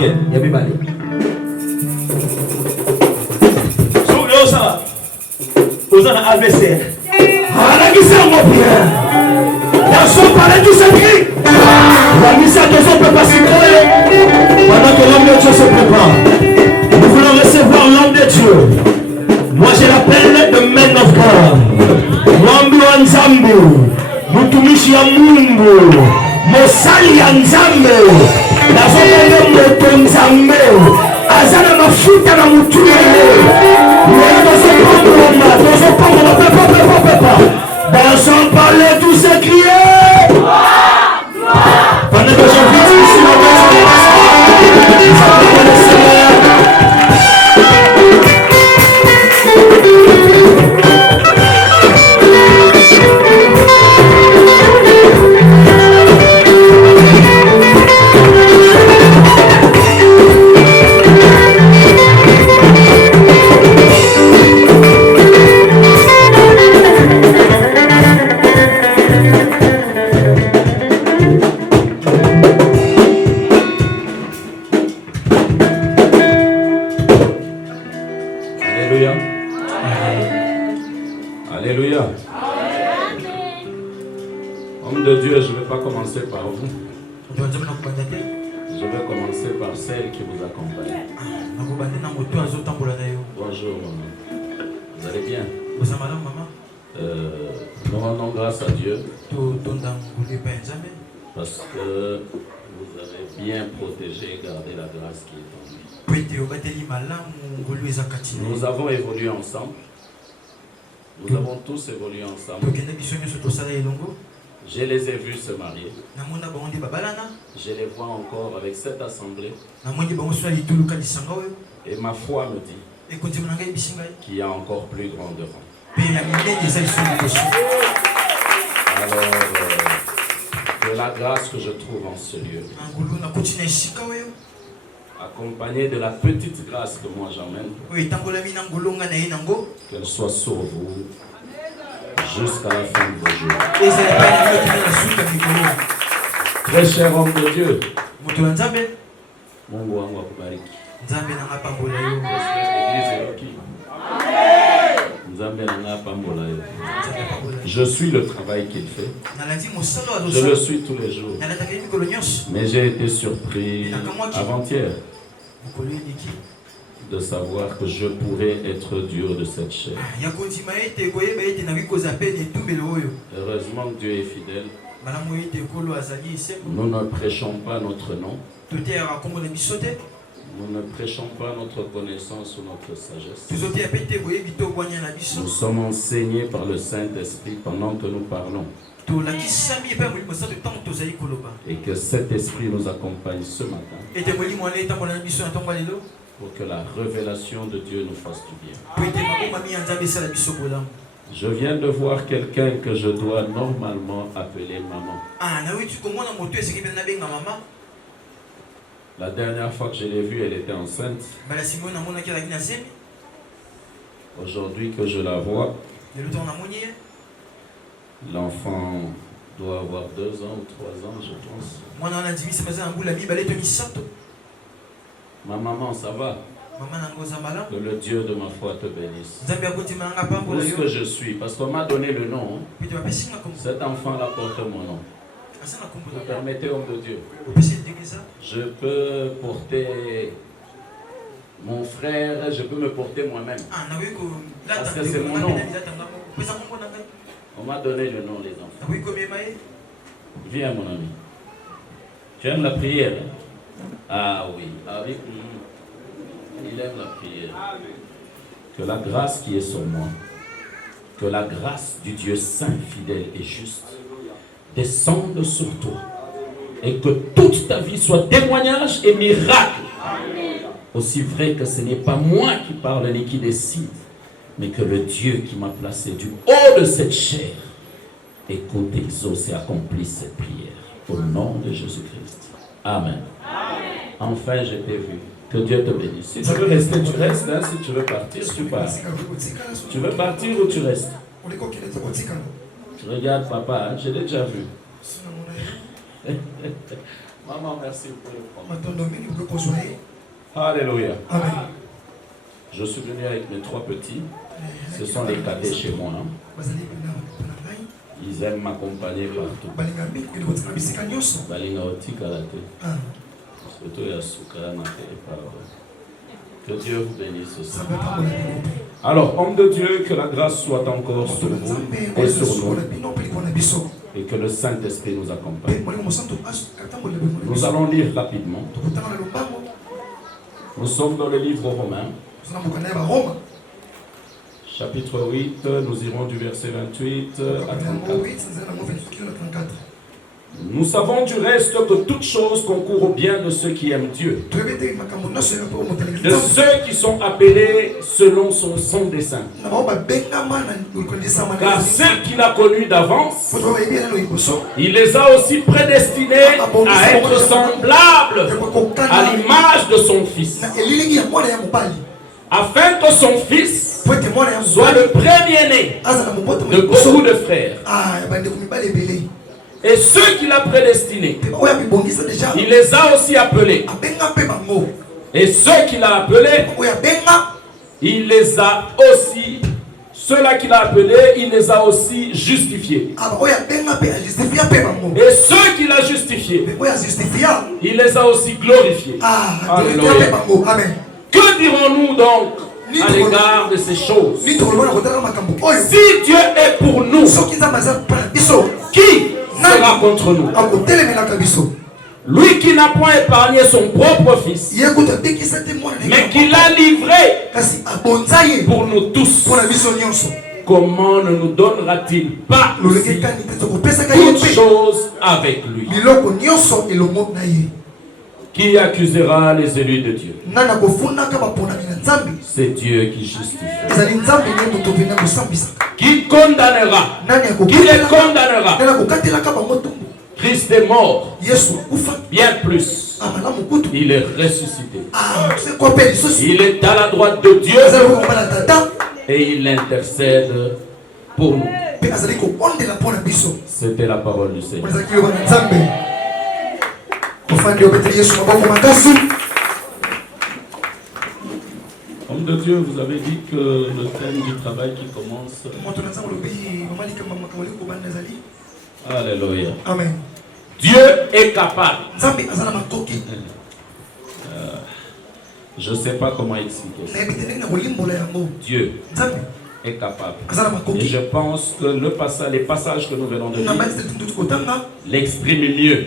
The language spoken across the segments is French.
Ok, il y a Bibali. Vous en avez AVC. Ah, qui c'est mon bien? La son parlait tout ce cri. La mission de son peut pas s'y créer. Pendant que l'homme de Dieu se prépare, nous voulons recevoir l'homme de Dieu. Moi je l'appelle the man of God. Mwambi wa Nzambe. Mutumishi ya Mungu. Mosali ya Nzambe. Nazomene moto Nzambe. Azana mafuta na mutu yeye. Dansons, parler, tous ces crier. Pendant que je vis ici, la par vous. Je vais commencer par celle qui vous accompagne. Bonjour maman. Vous allez bien? Nous rendons grâce à Dieu parce que vous avez bien protégé et gardé la grâce qui est en lui. Nous avons évolué ensemble. Nous avons tous évolué ensemble. Je les ai vus se marier. Je les vois encore avec cette assemblée. Et ma foi me dit qu'il y a encore plus grand devant. Alors, de la grâce que je trouve en ce lieu, accompagnée de la petite grâce que moi j'emmène, qu'elle soit sur vous jusqu'à la fin de vos jours. Très cher homme de Dieu, Mungu wangu akubariki. Je suis le travail qu'il fait. Je le suis tous les jours. Mais j'ai été surpris avant-hier de savoir que je pourrais être dur de cette chair. Heureusement que Dieu est fidèle. Nous ne prêchons pas notre nom. Nous ne prêchons pas notre connaissance ou notre sagesse. Nous sommes enseignés par le Saint-Esprit pendant que nous parlons. Et que cet esprit nous accompagne ce matin pour que la révélation de Dieu nous fasse du bien. Je viens de voir quelqu'un que je dois normalement appeler maman. La dernière fois que je l'ai vue, elle était enceinte. Aujourd'hui que je la vois, l'enfant doit avoir 2 ans ou 3 ans, je pense. Ma maman, ça va? Que le Dieu de ma foi te bénisse. Où est-ce que je suis? Parce qu'on m'a donné le nom. Cet enfant-là porte mon nom. Vous permettez, homme de Dieu? Je peux porter mon frère, je peux me porter moi-même. Parce que c'est mon nom. On m'a donné le nom, les enfants. Viens, mon ami. Tu aimes la prière? Ah oui. Ah oui. Il aime la prière. Que la grâce qui est sur moi, que la grâce du Dieu saint, fidèle et juste descende sur toi et que toute ta vie soit témoignage et miracle. Aussi vrai que ce n'est pas moi qui parle ni qui décide, mais que le Dieu qui m'a placé du haut de cette chair écoute, exauce et accomplisse cette prière. Au nom de Jésus-Christ. Amen. Enfin, je t'ai vu. Que Dieu te bénisse. Si tu veux rester, tu restes. Hein. Si tu veux partir, tu pars. Tu veux partir ou tu restes? Tu regardes papa, hein. Je l'ai déjà vu. Maman, merci pour le prendre. Alléluia. Amen. Je suis venu avec mes 3 petits. Ce sont les cadets chez moi. Hein. Ils aiment m'accompagner partout. Que Dieu vous bénisse aussi. Alors, homme de Dieu, que la grâce soit encore sur vous et sur nous. Et que le Saint-Esprit nous accompagne. Nous allons lire rapidement. Nous sommes dans le livre Romains. Chapitre 8, nous irons du verset 28 à 34. Nous savons du reste que toute chose concourt au bien de ceux qui aiment Dieu, de ceux qui sont appelés selon son dessein. Car ceux qu'il a connus d'avance, il les a aussi prédestinés à être semblables à l'image de son Fils, afin que son Fils soit le premier-né de beaucoup de frères. Et ceux qu'il a prédestinés, il les a aussi appelés. Et ceux qu'il a appelés, il les a aussi, ceux-là qu'il a appelés, il les a aussi justifiés. Et ceux qu'il a justifiés, il les a aussi glorifiés. Alléluia. Que dirons-nous donc à l'égard de ces choses? Si Dieu est pour nous, qui sera contre nous? Lui qui n'a point épargné son propre Fils, mais qui l'a livré pour nous tous, comment ne nous donnera-t-il pas aussi toutes choses avec lui? Qui accusera les élus de Dieu? C'est Dieu qui justifie. Qui condamnera? Qui les condamnera? Christ est mort. Bien plus, il est ressuscité. Il est à la droite de Dieu et il intercède pour nous. C'était la parole du Seigneur. Homme de Dieu, vous avez dit que le thème du travail qui commence. Alléluia. Amen. Dieu est capable. Je ne sais pas comment expliquer ça. Dieu est capable. Et je pense que les passages que nous venons de lire l'expriment mieux.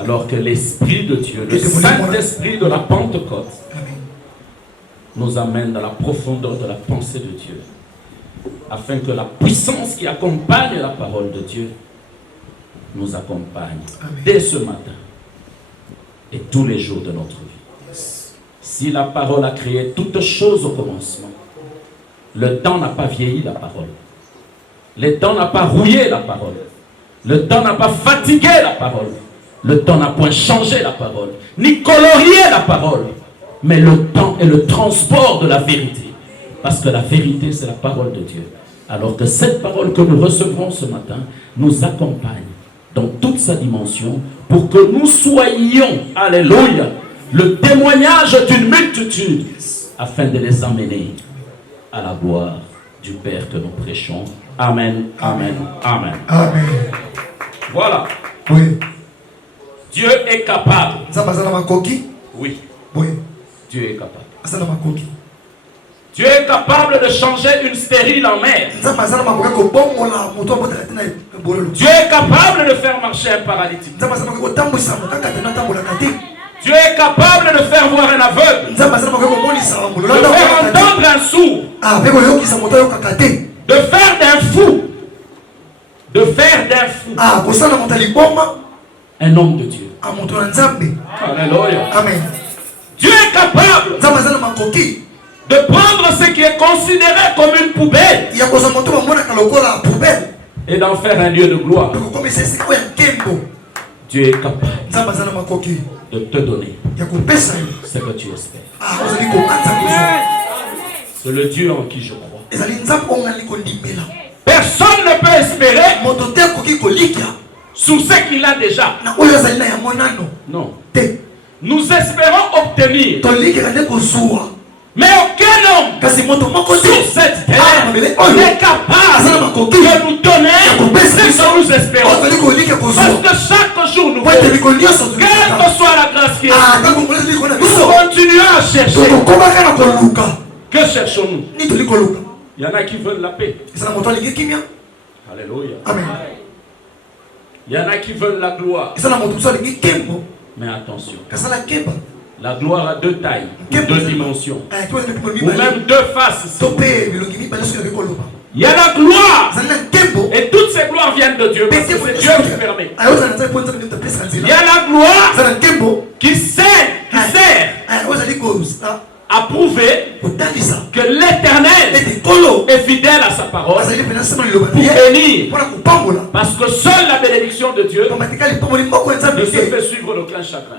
Alors que l'Esprit de Dieu, le Saint-Esprit de la Pentecôte, nous amène dans la profondeur de la pensée de Dieu, afin que la puissance qui accompagne la parole de Dieu nous accompagne dès ce matin et tous les jours de notre vie. Si la parole a créé toutes choses au commencement, le temps n'a pas vieilli la parole. Le temps n'a pas rouillé la parole. Le temps n'a pas fatigué la parole. Le temps n'a point changé la parole, ni colorié la parole. Mais le temps est le transport de la vérité. Parce que la vérité, c'est la parole de Dieu. Alors que cette parole que nous recevrons ce matin nous accompagne dans toute sa dimension pour que nous soyons, alléluia, le témoignage d'une multitude afin de les emmener à la gloire du Père que nous prêchons. Amen, amen, amen. Amen. Voilà. Oui. Dieu est capable. Oui. Oui. Dieu est capable. Dieu est capable de changer une stérile en mer. Dieu est capable de faire marcher un paralytique. Dieu est capable de faire voir un aveugle, de faire entendre un sourd, de faire d'un fou, un homme de Dieu. Alléluia. Amen. Dieu est capable de prendre ce qui est considéré comme une poubelle et d'en faire un lieu de gloire. Dieu est capable de te donner ce que tu espères. C'est le Dieu en qui je crois. Personne ne peut espérer sur ce qu'il a déjà. Non. Nous espérons obtenir. Mais aucun homme sur cette terre n'est capable de nous donner ce que nous espérons. Parce que chaque jour nous voyons, quelle que soit la grâce qui est, nous continuons à chercher. Que cherchons-nous? Il y en a qui veulent la paix. Alléluia. Il y en a qui veulent la gloire. Mais attention. La gloire a deux tailles, deux dimensions, ou même deux faces. Il y a la gloire, et toutes ces gloires viennent de Dieu, parce que c'est Dieu qui permet. Il y a la gloire qui sert à prouver que l'Éternel est fidèle à sa parole pour bénir. Parce que seule la bénédiction de Dieu ne se fait suivre d'aucun chagrin.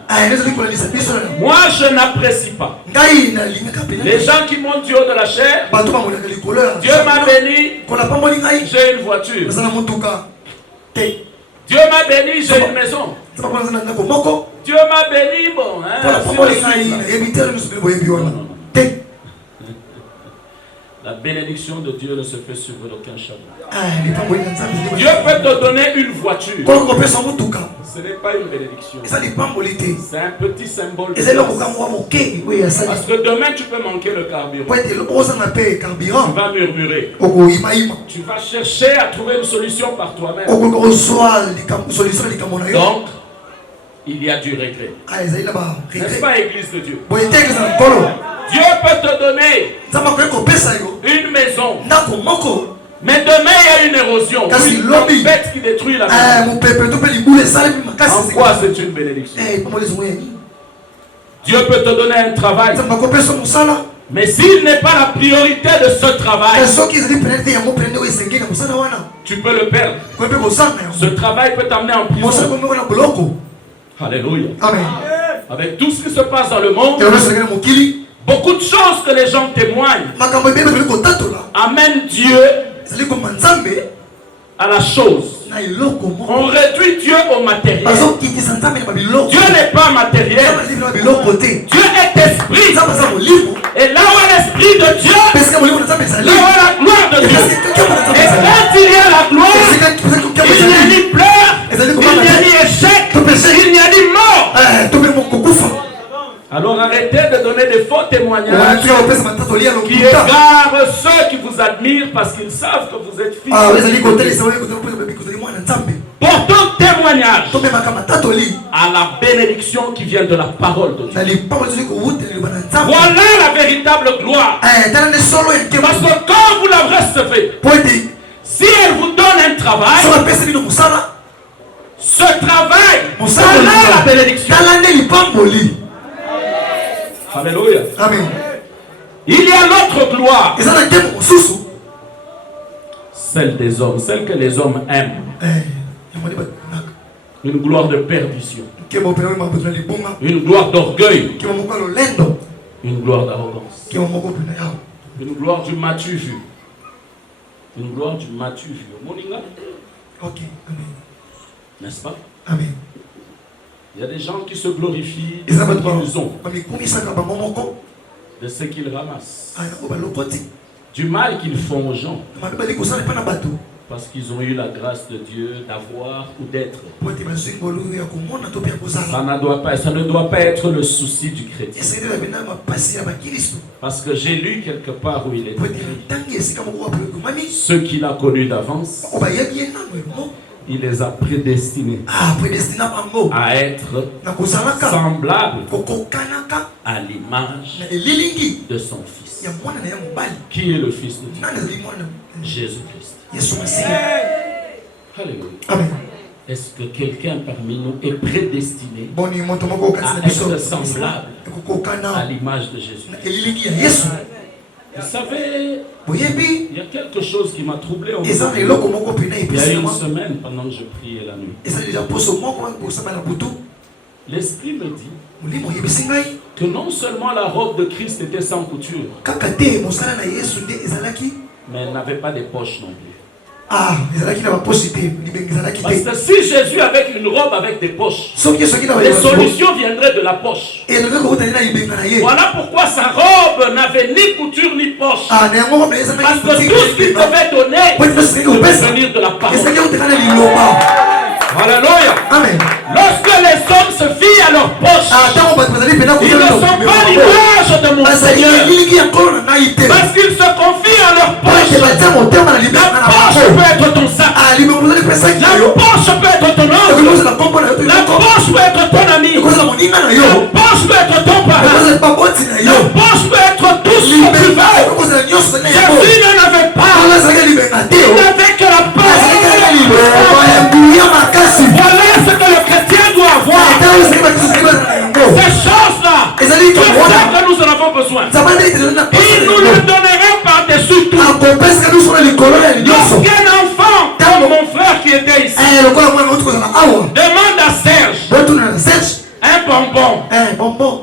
Moi, je n'apprécie pas les gens qui montent du haut de la chair. Dieu m'a béni, j'ai une voiture. Dieu m'a béni, j'ai une maison. Dieu m'a béni, bon. La bénédiction de Dieu ne se fait suivre d'aucun chagrin. Dieu peut te donner une voiture. Ce n'est pas une bénédiction. C'est un petit symbole. Parce que demain tu peux manquer le carburant. Tu vas murmurer. Tu vas chercher à trouver une solution par toi-même. Donc, il y a du regret. N'est-ce pas, Église de Dieu? Dieu peut te donner une maison. Mais demain il y a une érosion, une tempête qui détruit la maison. En quoi c'est une bénédiction? Dieu peut te donner un travail. Mais s'il n'est pas la priorité de ce travail, tu peux le perdre. Ce travail peut t'amener en prison. Alléluia. Amen. Avec tout ce qui se passe dans le monde, beaucoup de choses que les gens témoignent amènent Dieu à la chose. On réduit Dieu au matériel. Dieu n'est pas matériel. Dieu est esprit. Et là où est l'esprit de Dieu, là où est la gloire de Dieu. Et quand il y a la gloire, il n'y a ni pleurs, il n'y a ni échec, il n'y a ni mort. Alors arrêtez de donner des faux témoignages qui égarent ceux qui vous admirent parce qu'ils savent que vous êtes fils de Dieu. Portons témoignage à la bénédiction qui vient de la parole de Dieu. Voilà la véritable gloire. Parce que quand vous la recevez, si elle vous donne un travail, ce travail sera la bénédiction. Alléluia. Amen. Il y a l'autre gloire. Celle des hommes, celle que les hommes aiment. Une gloire de perdition. Une gloire d'orgueil. Une gloire d'arrogance. Une gloire du m'as-tu vu. Une gloire du m'as-tu vu. Ok. N'est-ce pas? Amen. Il y a des gens qui se glorifient de ce qu'ils ont, de ce qu'ils ramassent, du mal qu'ils font aux gens, parce qu'ils ont eu la grâce de Dieu d'avoir ou d'être. Ça ne doit pas être le souci du chrétien. Parce que j'ai lu quelque part où il est écrit, ceux qu'il a connus d'avance, il les a prédestinés à être semblables à l'image de son Fils. Qui est le Fils de Dieu? Jésus-Christ. Alléluia. Est-ce que quelqu'un parmi nous est prédestiné à être semblable à l'image de Jésus? Vous savez, il y a quelque chose qui m'a troublé. Il y a une semaine, pendant que je priais la nuit, l'Esprit me dit que non seulement la robe de Christ était sans couture, mais elle n'avait pas de poches non plus. Parce que si Jésus avec une robe avec des poches, les solutions viendraient de la poche. Voilà pourquoi sa robe n'avait ni couture ni poche. Parce que tout ce qu'il devait donner devait venir de la parole. Alléluia. Amen. Lorsque les hommes se fient à leur poche, ils ne sont pas l'image de mon Seigneur. Parce qu'ils se confient à leur poche. La poche peut être ton sac. La poche peut être ton oncle. La poche peut être ton ami. La poche peut être ton parent. La poche peut être tout ce que tu veux. Jésus n'en avait pas. Il n'avait que la poche. Voilà ce que le chrétien doit avoir. Ces choses-là, c'est ça que nous en avons besoin. Il nous le donnerait par-dessus tout. Lorsqu'un enfant, comme mon frère qui était ici, demande à Serge un bonbon.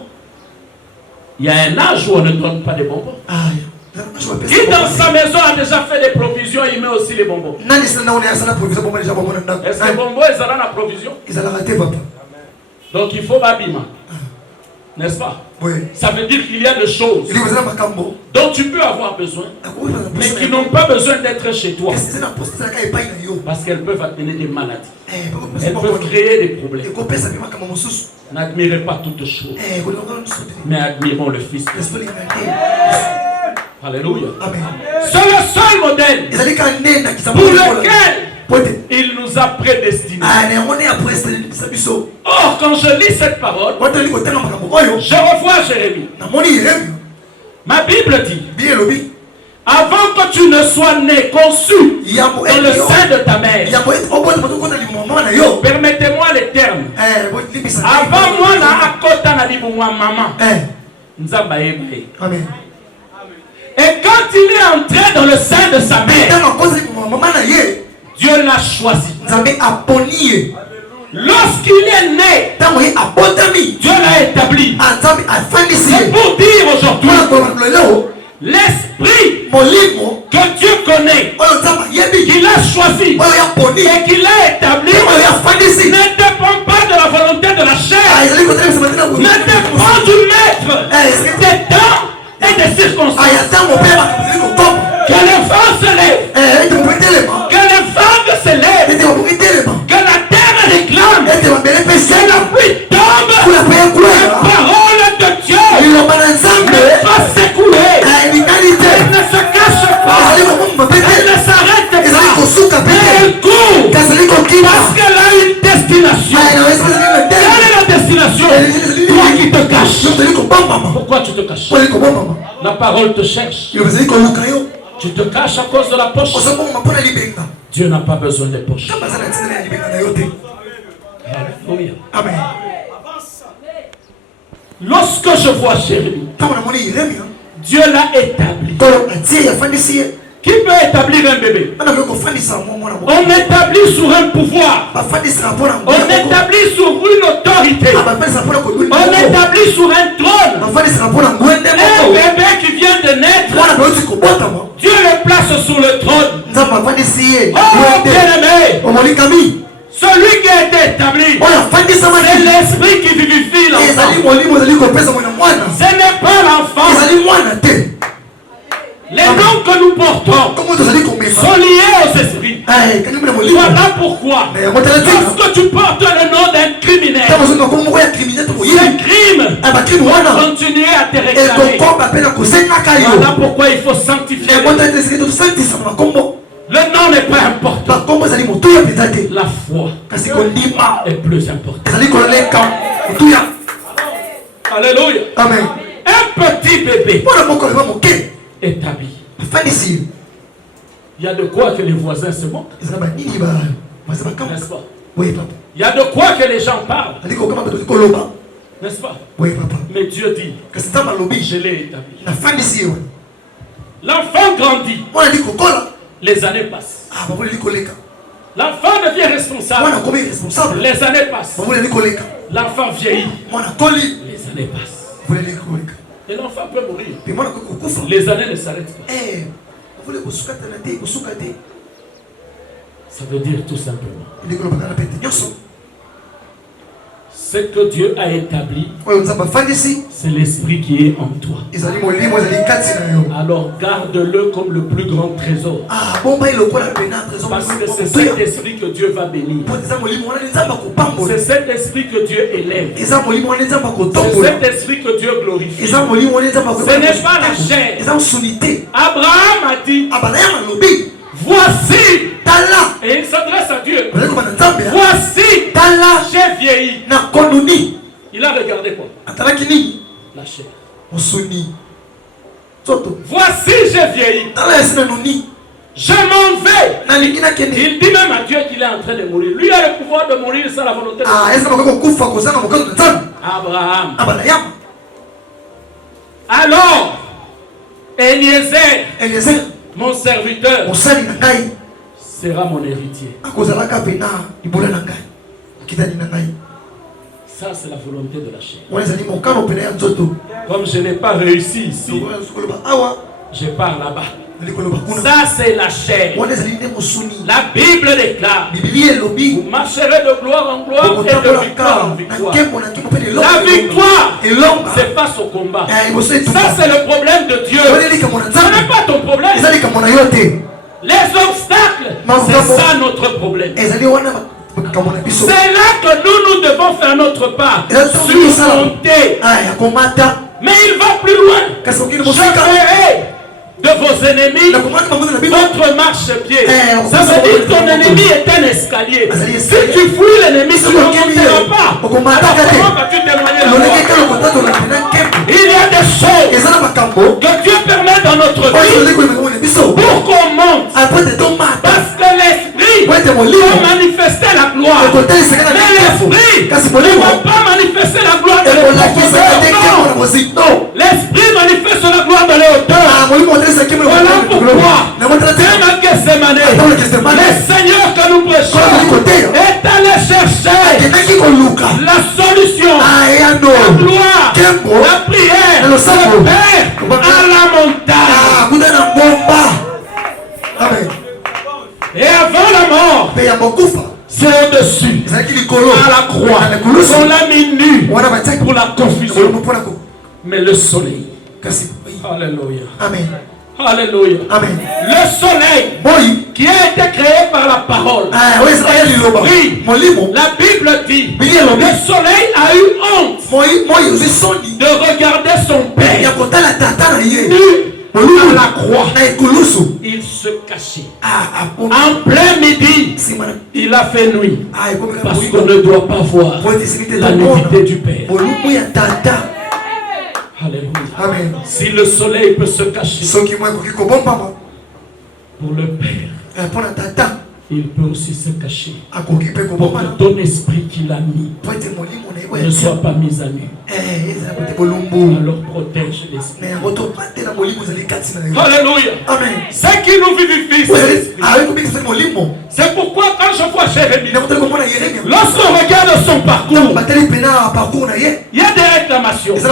Il y a un âge où on ne donne pas de bonbons. Qui dans sa maison a déjà fait des provisions, il met aussi les bonbons. Est-ce que les bonbons, ils ont la provision? Donc il faut babima. N'est-ce pas? Oui. Ça veut dire qu'il y a des choses dont tu peux avoir besoin, mais qui n'ont pas besoin d'être chez toi. Parce qu'elles peuvent amener des maladies. Elles peuvent créer des problèmes. N'admirez pas toutes choses, mais admirons le Fils. Alléluia. C'est le seul modèle pour lequel il nous a prédestinés. Or, quand je lis cette parole, je revois Jérémie. Ma Bible dit, avant que tu ne sois né, conçu dans le sein de ta mère, permettez-moi les termes. Avant moi, na akota na libumwa maman. Nzamba yebe. Amen. Et quand il est entré dans le sein de sa mère, Dieu l'a choisi. Lorsqu'il est né, Dieu l'a établi. C'est pour dire aujourd'hui, l'esprit que Dieu connaît, qu'il a choisi et qu'il a établi, ne dépend pas de la volonté de la chair, ne dépend du maître, des temps et des circonstances. Que les vents se lèvent, que les vagues se lèvent, que la terre réclame, que la pluie tombe, la parole de Dieu ne va s'écouler, elle ne se cache pas, elle ne s'arrête pas, elle court parce qu'elle a une destination. Quelle est la destination? Toi qui te caches. Pourquoi tu te caches? La parole te cherche. Tu te caches à cause de la poche. Dieu n'a pas besoin des poches. Alléluia. Amen. Lorsque je vois Jérémie, Dieu l'a établi. Qui peut établir un bébé? On établit sur un pouvoir. On établit sur une autorité. On établit sur un trône. Un bébé qui vient de naître, Dieu le place sur le trône. Oh bien-aimé, celui qui a été établi, c'est l'esprit qui vivifie l'enfant. Ce n'est pas l'enfant. Les noms que nous portons sont liés aux esprits. Voilà pourquoi, lorsque tu portes le nom d'un criminel, ce crime continue à te réclamer. Voilà pourquoi il faut sanctifier. Le nom n'est pas important. La foi est plus importante. Alléluia. Amen. Un petit bébé établi. Il y a de quoi que les voisins se moquent. N'est-ce pas? Oui, papa. Il y a de quoi que les gens parlent. N'est-ce pas? Oui, papa. Mais Dieu dit, je l'ai établi. L'enfant grandit. Les années passent. L'enfant devient responsable. Les années passent. L'enfant vieillit. Les années passent. Et l'enfant peut mourir. Les années ne s'arrêtent pas. Ça veut dire tout simplement. Ce que Dieu a établi, c'est l'esprit qui est en toi. Alors garde-le comme le plus grand trésor. Parce que c'est cet esprit que Dieu va bénir. C'est cet esprit que Dieu élève. C'est cet esprit que Dieu glorifie. Ce n'est pas la chair. Abraham a dit, voici. Et il s'adresse à Dieu. Voici, j'ai vieilli. Il a regardé quoi? La chair. Voici, j'ai vieilli. Je m'en vais. Il dit même à Dieu qu'il est en train de mourir. Lui a le pouvoir de mourir sans la volonté de Dieu. Abraham. Alors, Eliezer, mon serviteur, sera mon héritier. Ça, c'est la volonté de la chair. Comme je n'ai pas réussi ici, je pars là-bas. Ça, c'est la chair. La Bible déclare, vous marcherez de gloire en gloire et de victoire en victoire. La victoire, c'est face au combat. Ça, c'est le problème de Dieu. Ce n'est pas ton problème. Les obstacles, c'est ça notre problème. C'est là que nous devons faire notre part. Surmonter. Mais il va plus loin. Je ferai de vos ennemis votre marche-pied. Ça veut dire que ton ennemi est un escalier. Si tu fouilles l'ennemi, tu ne monteras pas. Alors comment vas-tu témoigner là-bas? Il y a des choses que Dieu permet dans notre vie pour qu'on monte. Parce que l'esprit va manifester la gloire. Mais l'esprit ne va pas manifester la gloire de l'esprit. Non. L'esprit manifeste la gloire de l'auteur. Voilà pourquoi, même à Gethsemane, le Seigneur que nous prêchons est allé chercher la solution, la gloire, la prière, le Père à la montagne. Et avant la mort, c'est au-dessus, à la croix, on l'a mis nu pour la confusion. Mais le soleil, alléluia. Amen. Alléluia. Amen. Le soleil qui a été créé par la parole. Oui. La Bible dit le soleil a eu honte de regarder son père à la croix. Il se cachait. En plein midi, il a fait nuit. Parce qu'on ne doit pas voir la nudité du Père. Alléluia. Amen. Si le soleil peut se cacher pour le Père, il peut aussi se cacher pour que ton esprit qu'il a mis ne soit pas mis à nu. Alors protège l'esprit. Alléluia. Amen. Ce qui nous vivifie, c'est l'esprit. C'est pourquoi quand je vois Jérémie, lorsqu'on regarde son parcours, il y a des réclamations, il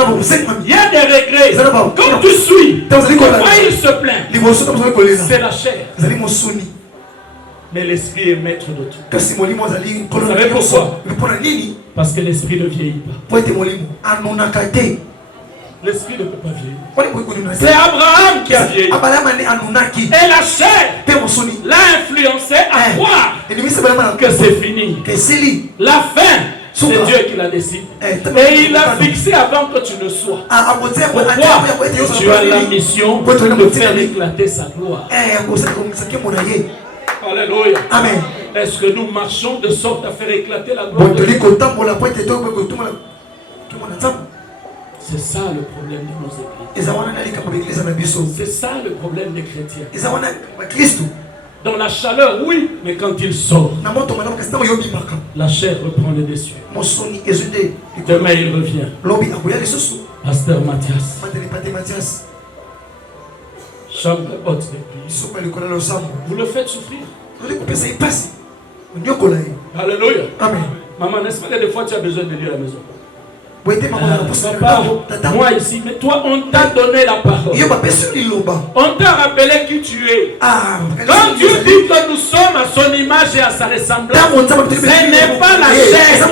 y a des regrets. Quand tu suis, pourquoi il se plaint? C'est la chair. Mais l'esprit est maître de tout. Vous savez pourquoi? Parce que l'esprit ne vieillit pas. L'esprit ne peut pas vieillir. C'est Abraham qui a vieilli. Et la chair l'a influencé à croire que c'est fini. La fin, c'est Dieu qui la décide. Et il l'a fixé avant que tu ne sois. Pourquoi? Tu as la mission de faire éclater sa gloire. Alléluia. Amen. Est-ce que nous marchons de sorte à faire éclater la gloire de Dieu? C'est ça le problème de nos églises. C'est ça le problème des chrétiens. Dans la chaleur, oui, mais quand il sort, la chair reprend le dessus. Demain, il revient. Pasteur Mathias, chambre haute d'église. Vous le faites souffrir. Alléluia. Amen. Maman, n'est-ce pas que des fois tu as besoin de lui à la maison? Papa, moi ici, mais toi on t'a donné la parole. On t'a rappelé qui tu es. Quand Dieu dit que nous sommes à son image et à sa ressemblance, ce n'est pas la chair.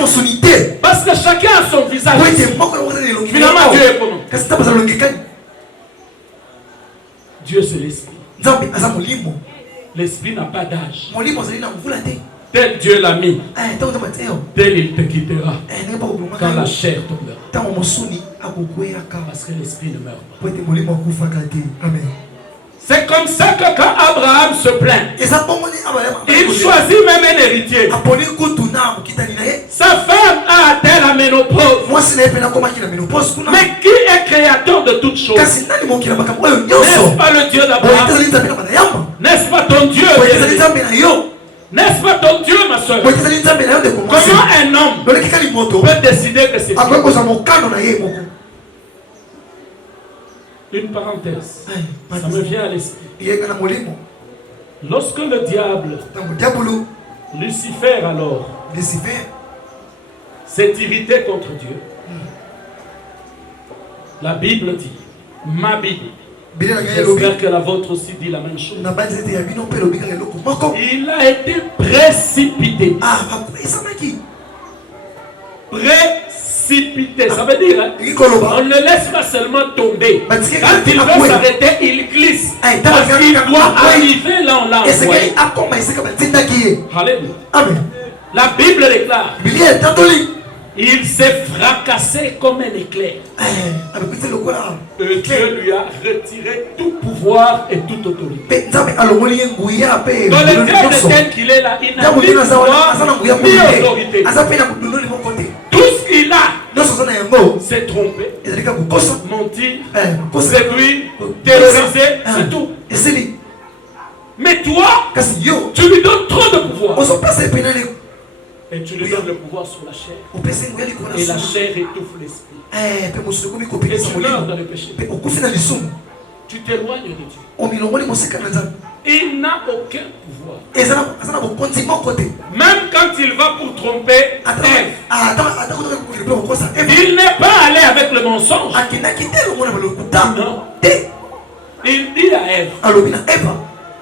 Parce que chacun a son visage. Finalement, Dieu est comment? Dieu c'est l'esprit. L'esprit n'a pas d'âge. Tel Dieu l'a mis, tel il te quittera quand la chair tombera. Parce que l'esprit ne meurt pas. C'est comme ça que quand Abraham se plaint, il choisit même un héritier. Sa femme a atteint la ménopause. Mais qui est créateur de toutes choses? N'est-ce pas le Dieu d'Abraham? N'est-ce pas ton Dieu? N'est-ce pas ton Dieu, ma soeur? Comment un homme peut décider que c'est Dieu? Une parenthèse, ça me vient à l'esprit. Lorsque le diable, Lucifer alors, s'est irrité contre Dieu, la Bible dit, ma Bible, j'espère que la vôtre aussi dit la même chose, il a été précipité. Précipité, ça veut dire on ne laisse pas seulement tomber. Quand il veut s'arrêter, il glisse. Parce qu'il doit arriver là on l'a envoyé. Alléluia. La Bible déclare, il s'est fracassé comme un éclair. Et Dieu lui a retiré tout pouvoir et toute autorité. Dans le diable tel qu'il est là, il n'a ni pouvoir ni autorité. Tout ce qu'il a, c'est tromper, mentir, séduire, terroriser, c'est tout. Mais toi, tu lui donnes trop de pouvoir. Et tu lui donnes le pouvoir sur la chair. Et la chair étouffe l'esprit. Et tu meurs dans le péché. Tu t'éloignes de Dieu. Il n'a aucun pouvoir. Même quand il va pour tromper Ève, il n'est pas allé avec le mensonge. Non. Il dit à Ève,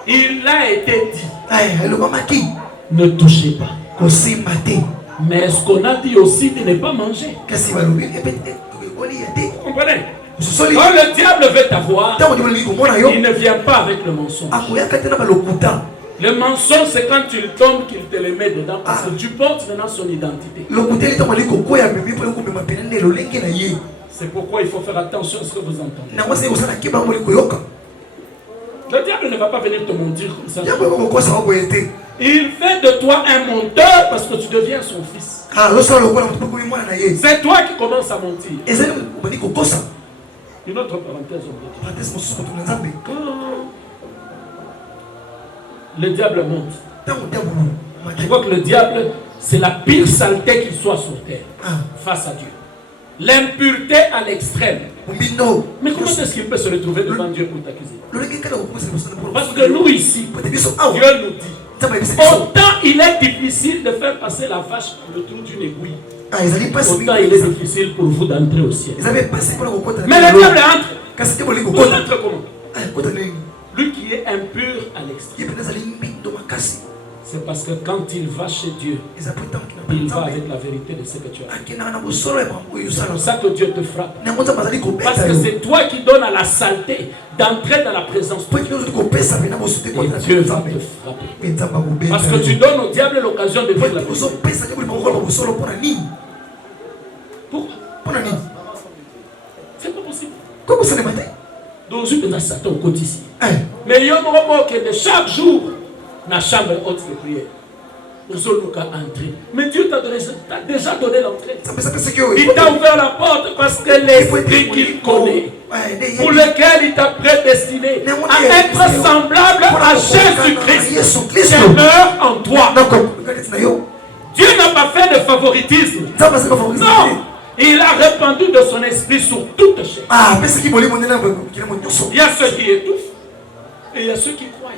il a été dit, ne touchez pas. Mais est-ce qu'on a dit aussi de ne pas manger? Vous comprenez? Quand le diable veut t'avoir, il ne vient pas avec le mensonge. Le mensonge, c'est quand tu tombes qu'il te le met dedans. Parce que tu portes maintenant son identité. C'est pourquoi il faut faire attention à ce que vous entendez. Le diable ne va pas venir te mentir comme ça. Il fait de toi un menteur parce que tu deviens son fils. C'est toi qui commences à mentir. Une autre parenthèse. Quand le diable monte, je vois que le diable, c'est la pire saleté qu'il soit sur terre face à Dieu. L'impureté à l'extrême. Mais comment est-ce qu'il peut se retrouver devant Dieu pour t'accuser? Parce que nous ici, Dieu nous dit, autant il est difficile de faire passer la vache pour le trou d'une aiguille, autant il est difficile pour vous d'entrer au ciel. Mais le diable entre. Vous entrez comment? Lui qui est impur à l'extrême. C'est parce que quand il va chez Dieu, il va avec la vérité de ce que tu as. C'est pour ça que Dieu te frappe. Parce que c'est toi qui donnes à la saleté d'entrer dans la présence de Dieu. Et Dieu va te frapper. Parce que tu donnes au diable l'occasion de vivre la vérité. Pourquoi? C'est pas possible. Donc je vais Satan au quotidien. Mais il y a un moment que chaque jour, dans la chambre haute de prière, nous allons entrer. Mais Dieu t'a déjà donné l'entrée. Il t'a ouvert la porte parce que l'esprit qu'il connaît, pour lequel il t'a prédestiné à être semblable à Jésus-Christ, qui meurt en toi. Dieu n'a pas fait de favoritisme. Non. Il a répandu de son esprit sur toute chair. Il y a ceux qui étouffent et il y a ceux qui croient.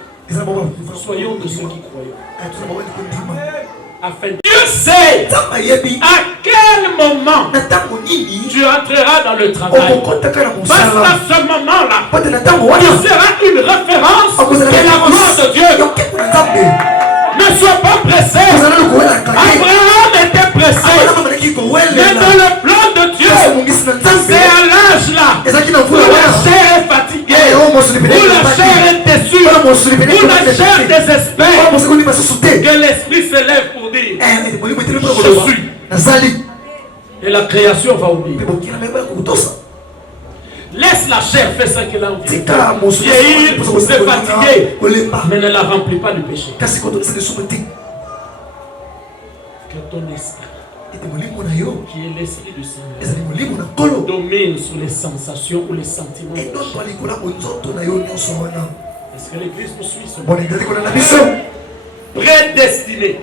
Soyons de ceux qui croient. Afin Dieu sait à quel moment tu entreras dans le travail. Parce qu'à ce moment-là, tu seras une référence de la gloire de Dieu. Ne sois pas pressé. Abraham était pressé. Mais dans le plan de Dieu, c'est à l'âge là où la chair est fatiguée, où la chair est déçue, où la chair désespère, que l'esprit se lève pour dire je suis. Et la création va oublier. Laisse la chair faire ce qu'elle a envie. Vieillir, se fatiguer, mais ne la remplis pas du péché. Que ton esprit, qui est l'esprit du Seigneur, domine sur les sensations ou les sentiments. Est-ce que l'église nous suit? Prédestiné.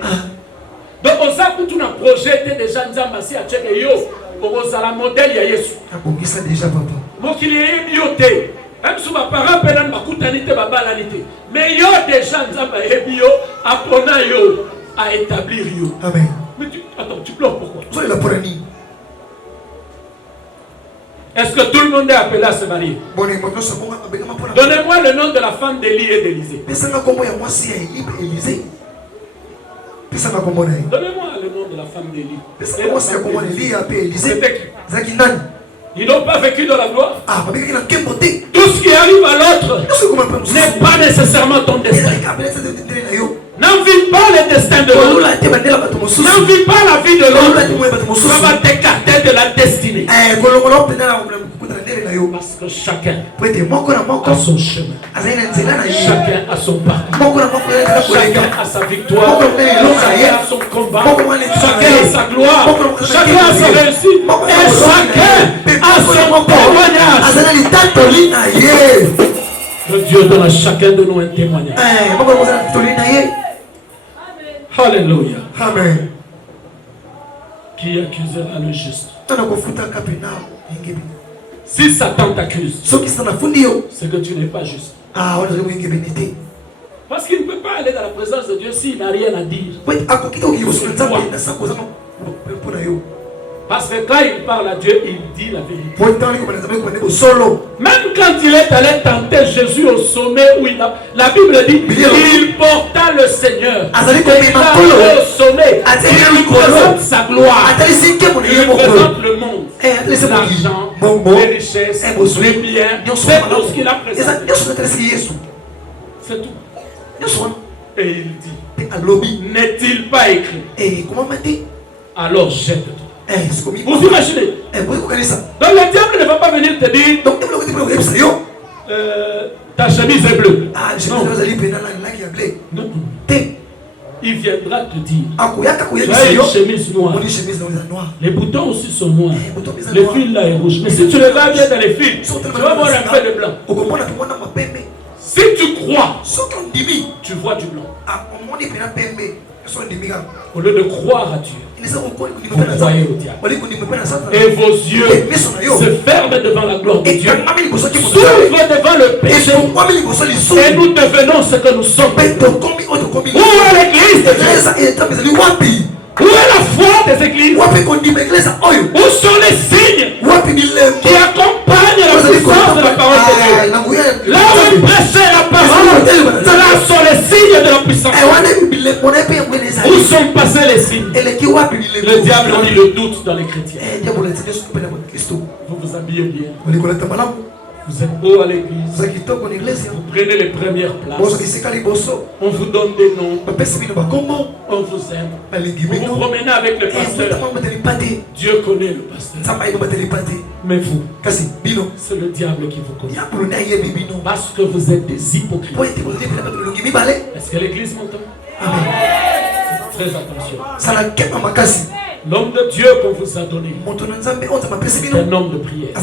Donc, on sait que tout un projet était déjà Nzambasi à Tchèque Yo. Pour la modèle, il y a Yesu. Moi qui l'ai bioté. Même si mes parents peuvent pas coutanité, mais il y a déjà Nzambasi bio apprenant yo à établir yo. Amen. Mais attends, tu pleures pourquoi? Est-ce que tout le monde est appelé à se marier? Donnez-moi le nom de la femme d'Élie et d'Élysée. Donnez-moi le nom de la femme d'Élie. Ils n'ont pas vécu dans la gloire. Tout ce qui arrive à l'autre n'est pas nécessairement ton destin. N'envie pas le destin de l'autre. N'envie pas la vie de l'autre. Ça va t'écarter de la destinée. Parce que chacun a son chemin. Chacun a son parcours. Chacun a sa victoire. Chacun a son combat. Chacun a sa gloire. Chacun a sa réussite. Et chacun a son témoignage. Que Dieu donne à chacun de nous un témoignage. Alléluia. Amen. Qui accusera le juste? Si Satan t'accuse, c'est que tu n'es pas juste. Parce qu'il ne peut pas aller dans la présence de Dieu s'il n'a rien à dire. Parce que quand il parle à Dieu, il dit la vérité. Même quand il est allé tenter Jésus au sommet où la Bible dit il porta le Seigneur. Il est allé au sommet. Il lui présente sa gloire. Il lui présente le monde. L'argent, les richesses, les biens. C'est tout ce qu'il a présenté. C'est tout. Et il dit, n'est-il pas écrit? Alors jette-toi. Vous imaginez? Donc le diable ne va pas venir te dire ta chemise est bleue. Non. Il viendra te dire tu as une chemise noire. Les boutons aussi sont noirs. Le fil là est rouge. Mais si tu regardes bien dans les fils, tu vas voir un peu de blanc. Si tu crois, tu vois du blanc. Au lieu de croire à Dieu, vous croyez au diable. Et vos yeux se ferment devant la gloire de Dieu, s'ouvrent devant le péché, et nous devenons ce que nous sommes. Où est l'église de Dieu? Où est la foi des églises? Où sont les signes qui accompagnent la puissance de la parole de Dieu? Là où est prêchée la parole, là sont les signes de la puissance. Où sont passés les signes? Le diable a mis le doute dans les chrétiens. Vous vous habillez bien. Vous êtes beau à l'église. Vous prenez les premières places. On vous donne des noms. On vous aime. Vous vous promenez avec le pasteur. Dieu connaît le pasteur. Mais vous, c'est le diable qui vous connaît. Parce que vous êtes des hypocrites. Est-ce que l'église m'entend? Très attention. L'homme de Dieu qu'on vous a donné, c'est un homme de prière.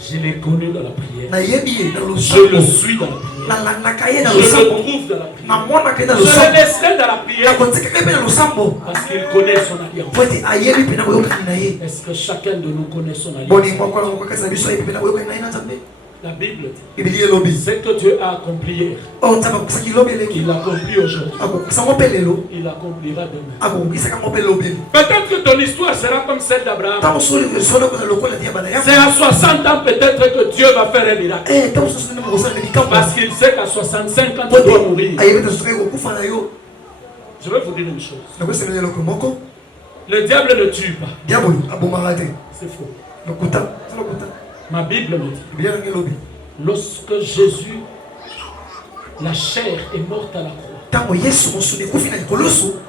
Je l'ai connu dans la prière. Je le suis dans la prière. Je le trouve dans la prière. Je le laisserai dans la prière. Parce qu'il connaît son alliance. Est-ce que chacun de nous connaît son alliance? La Bible dit, c'est que Dieu a accompli hier. Il accomplit aujourd'hui. Il accomplira demain. Peut-être que ton histoire sera comme celle d'Abraham. C'est à 60 ans peut-être que Dieu va faire un miracle. Parce qu'il sait qu'à 65 ans, tu dois mourir. Je vais vous dire une chose. Le diable ne tue pas. C'est faux. Ma Bible me dit, lorsque Jésus, la chair est morte à la croix,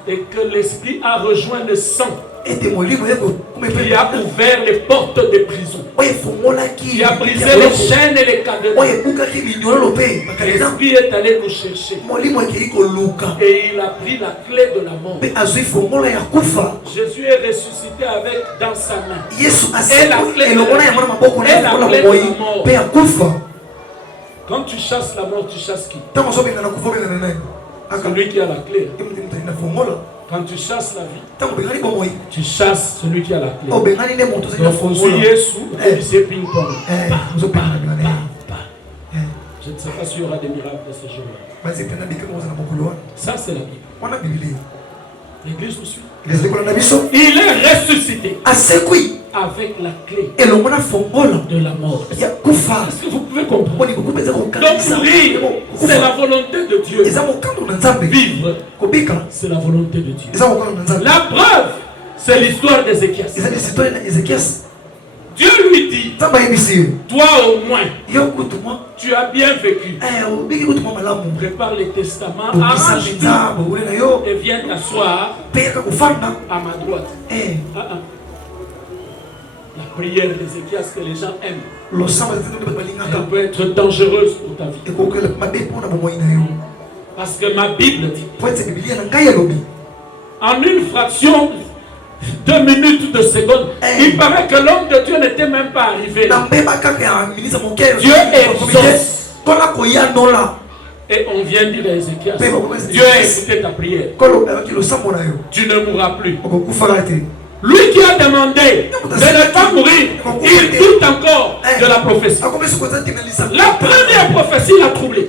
et que l'esprit a rejoint le sang, qui a ouvert les portes des prisons, qui a brisé les chaînes et les cadenas, l'esprit est allé nous chercher, et il a pris la clé de la mort. Jésus est ressuscité avec dans sa main, et la clé de la mort. Quand tu chasses la mort, tu chasses qui? Celui qui a la clé. Quand tu chasses la vie, tu chasses celui qui a la clé. Donc c'est ping-pong. Je ne sais pas s'il y aura des miracles ce jour-là. Ça c'est la Bible. L'église nous suit. Il est ressuscité avec la clé de la mort. Est-ce que vous pouvez comprendre? Donc mourir, c'est la volonté de Dieu. Vivre, c'est la volonté de Dieu. La preuve, c'est l'histoire d'Ézéchias. Dieu lui dit, toi au moins, tu as bien vécu. Prépare les testaments, arrange tout et viens t'asseoir à ma droite. La prière d'Ézéchias que les gens aiment, elle peut être dangereuse pour ta vie. Parce que ma Bible dit, en une fraction 2 minutes de seconde, il paraît que l'homme de Dieu n'était même pas arrivé. Dieu exauce. Et on vient dire à Ézéchias, Dieu a écouté ta prière. Tu ne mourras plus. Lui qui a demandé de ne pas mourir, il doute encore de la prophétie. La première prophétie l'a troublé.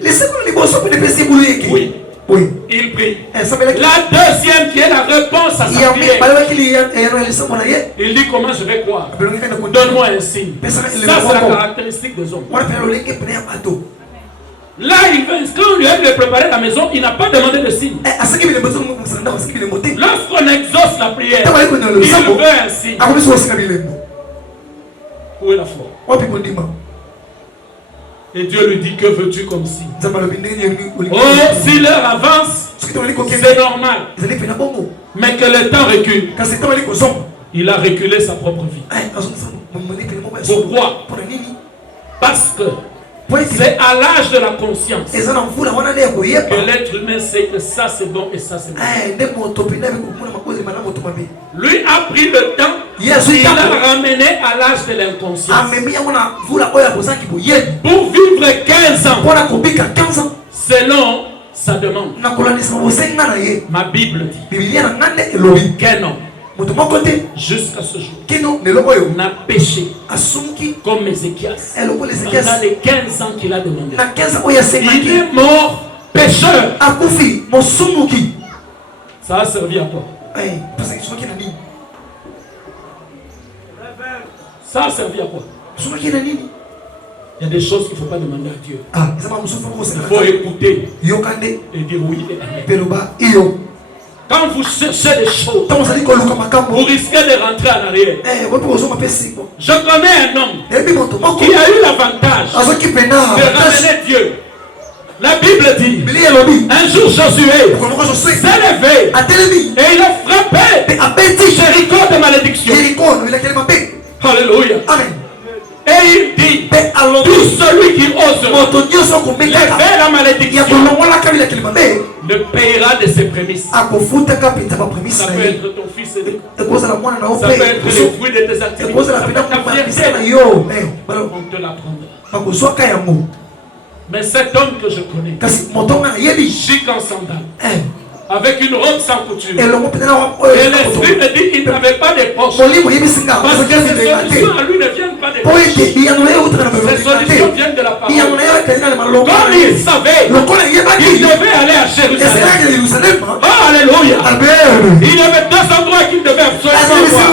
Oui. Il prie. La deuxième qui est la réponse à sa prière. Il dit comment je vais croire. Donne-moi un signe. Ça c'est la caractéristique des hommes. Là, quand on lui a préparé la maison, il n'a pas demandé de signe. Lorsqu'on exauce la prière, il veut un signe. Où est la foi? Et Dieu lui dit, que veux-tu comme signe? Oh, si l'heure avance, c'est normal. Mais que le temps recule. Il a reculé sa propre vie. Pourquoi? Parce que c'est à l'âge de la conscience que l'être humain sait que ça c'est bon et ça c'est bon. Lui a pris le temps, il l'a ramené à l'âge de l'inconscience. Pour vivre 15 ans, selon sa demande. Ma Bible dit qu'un homme jusqu'à ce jour n'a péché comme Ézéchias pendant les 15 ans qu'il a demandé. Il est mort pécheur. Ça a servi à quoi? Ça a servi à quoi? Il y a des choses qu'il ne faut pas demander à Dieu. Il faut écouter et dire oui et amen. Quand vous cherchez des choses, vous risquez de rentrer en arrière. Je connais un homme qui a eu l'avantage de ramener Dieu. La Bible dit, un jour Josué s'est levé et il a frappé Jéricho de malédiction. Alléluia. Et il dit, tout celui qui ose lever la malédiction ne payera de ses prémices. Ça peut être ton fils aîné. Ça peut être les fruits de tes activités. Ça peut être ta fierté. On te l'apprendra. Mais cet homme que je connais, chic en sandales, avec une robe sans couture. Et l'esprit me dit qu'il n'avait pas de poche. Parce que ces solutions à lui ne viennent pas des poches. Ces solutions viennent de la parole. Comme il savait, il devait aller à Jérusalem. Oh, alléluia. Il y avait 2 endroits qu'il devait absolument voir.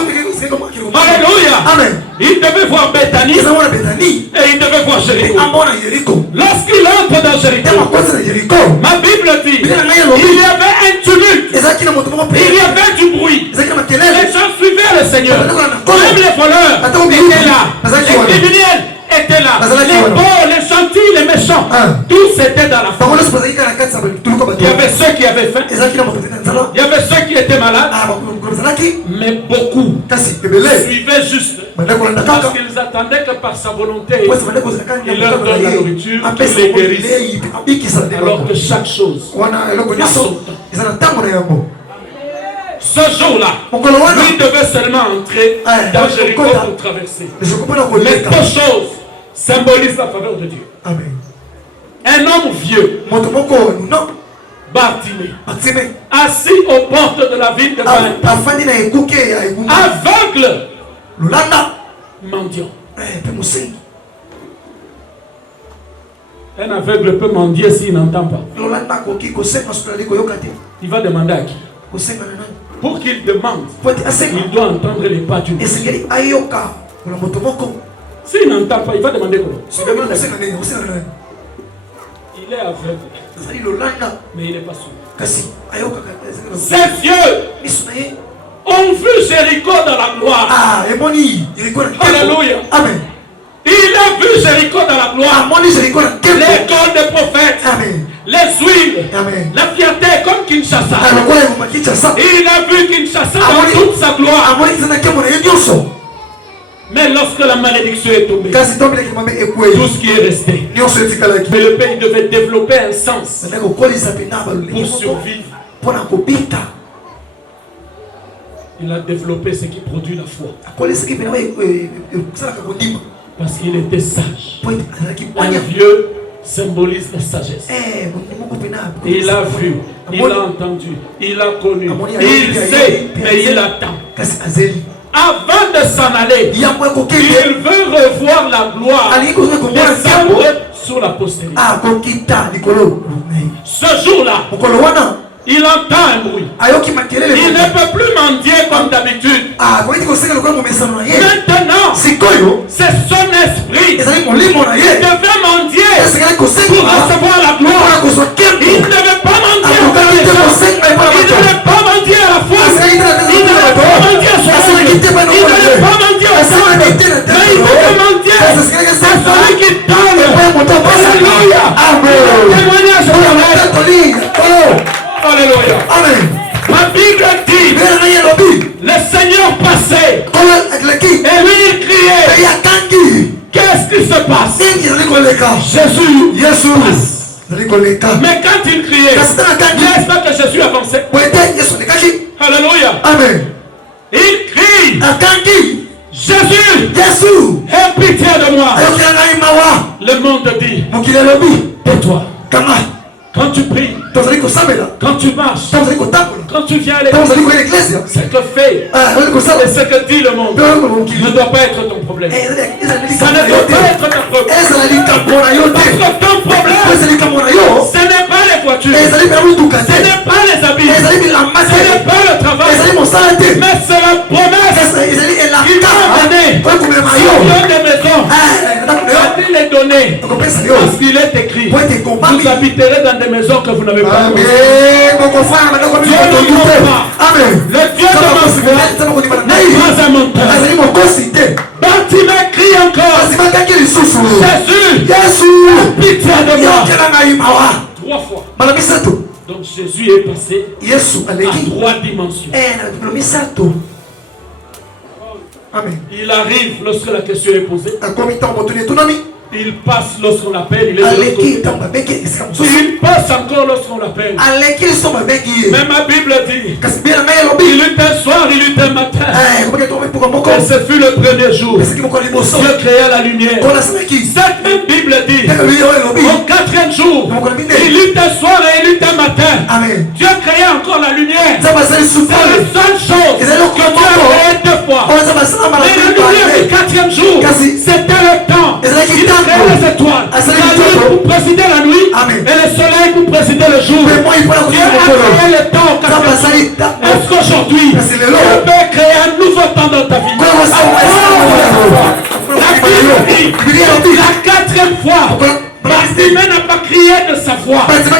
Alléluia. Amen. Il devait voir Bethanie et il devait voir Jéricho. Lorsqu'il entre dans Jéricho, ma Bible dit il y avait un tumulte, il y avait du bruit. Les gens suivaient le Seigneur. Même les voleurs étaient là, les criminels étaient là, les bons, les gentils, les méchants, tous étaient dans la foule. Il y avait ceux qui avaient faim, il y avait ceux qui étaient malades, mais beaucoup suivaient juste parce qu'ils attendaient que par sa volonté il leur donne la nourriture, qu'il les guérisse, alors que chaque chose a son temps. Ce jour-là, lui devait seulement entrer dans Jéricho pour traverser. Les 2 choses symbolisent la faveur de Dieu. Amen. Un homme vieux, Bartimée, assis aux portes de la ville de Bethanie, aveugle, mendiant. Un aveugle peut mendier s'il n'entend pas. Il va demander à qui? Pour qu'il demande, il doit entendre les pas du monde. S'il n'entend pas, il va demander quoi? Il est aveugle, mais il n'est pas sourd. Ses yeux ont vu Jéricho dans la gloire. Alléluia. Amen. Il a vu Jéricho dans la gloire. L'école des prophètes. Amen. Les huiles. Amen. La fierté comme Kinshasa. Il a vu Kinshasa dans toute sa gloire. Mais lorsque la malédiction est tombée, tout ce qui est resté, mais le pays devait développer un sens pour survivre. Il a développé ce qui produit la foi. Parce qu'il était sage. Un vieux symbolise la sagesse. Il a vu, il a entendu, il a connu, il sait, mais il attend. Avant de s'en aller, il veut revoir la gloire descendre sur la postérité. Ce jour-là, il entend un bruit. Il ne peut plus mendier comme d'habitude. Maintenant, c'est son esprit. Il devait mendier pour recevoir la gloire. Il ne devait pas mendier pour les gens. Il ne devait pas mendier à la foi. Il ne devait pas mendier à son Dieu. Il ne devait pas mendier au Seigneur. Mais il devait mendier à celui qui donne. Alléluia. Témoignage pour Alléluia. Amen. Ma Bible dit le Seigneur passait et lui il criait. Qu'est-ce qui se passe? Jésus passe. Mais quand il criait, n'est-ce pas que Jésus avançait? Alléluia. Amen. Il crie. Jésus, aie pitié de moi. Le monde dit, tais-toi. Quand tu pries, quand tu marches, quand tu viens à l'église, ce que fait et ce que dit le monde ne doit pas être ton problème. Ça ne doit pas être ton problème. Parce que ton problème, ce n'est pas les voitures, ce n'est pas les habits, ce n'est pas le travail, mais c'est la promesse qu'il m'a donnée. Sur des maisons, il est donné parce qu'il est écrit, vous habiterez dans des maisons que vous n'avez pas. Dieu ne ment pas. Le Dieu de ma n'est pas un menteur. Bartimée crie encore. Jésus, pitié de moi. 3 fois. Donc Jésus est passé à 3 dimensions. Amen. Il arrive lorsque la question est posée. Il passe lorsqu'on l'appelle, il est de l'autre côté. Il passe encore lorsqu'on l'appelle. Mais ma Bible dit, il eut un soir, il eut un matin. Et ce fut le premier jour. Dieu créa la lumière. Cette même Bible dit, au 4e jour, Il eut un soir et il eut un matin. Amen. Dieu créait encore la lumière. C'est la seule chose que Dieu a créé 2 fois. Mais la lumière du 4e jour, c'était le temps. Il créait les étoiles. La lune pour présider la nuit et le soleil pour présider le jour. Dieu a créé le temps au 4e jour. Est-ce qu'aujourd'hui, Dieu peut créer un nouveau temps dans ta vie? La 4e fois, Bartimée n'a pas crié de sa voix. Bartimée a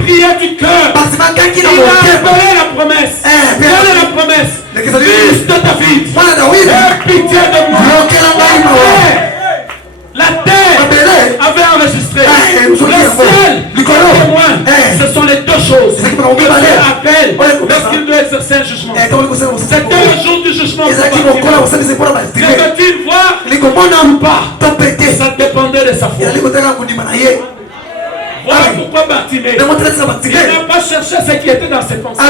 crié du cœur. Il a appelé la promesse. Quelle est la promesse? Fils de David, aie pitié de moi. La terre avait enregistré. Le ciel, le témoin. Ce sont les 2 choses. Dieu appelle lorsqu'il doit exercer un jugement. C'était le jour du jugement. Devait-il voir ou pas? Ça dépendait de sa foi. Voilà pourquoi Bartimée, il n'a pas cherché ce qui était dans ses pensées.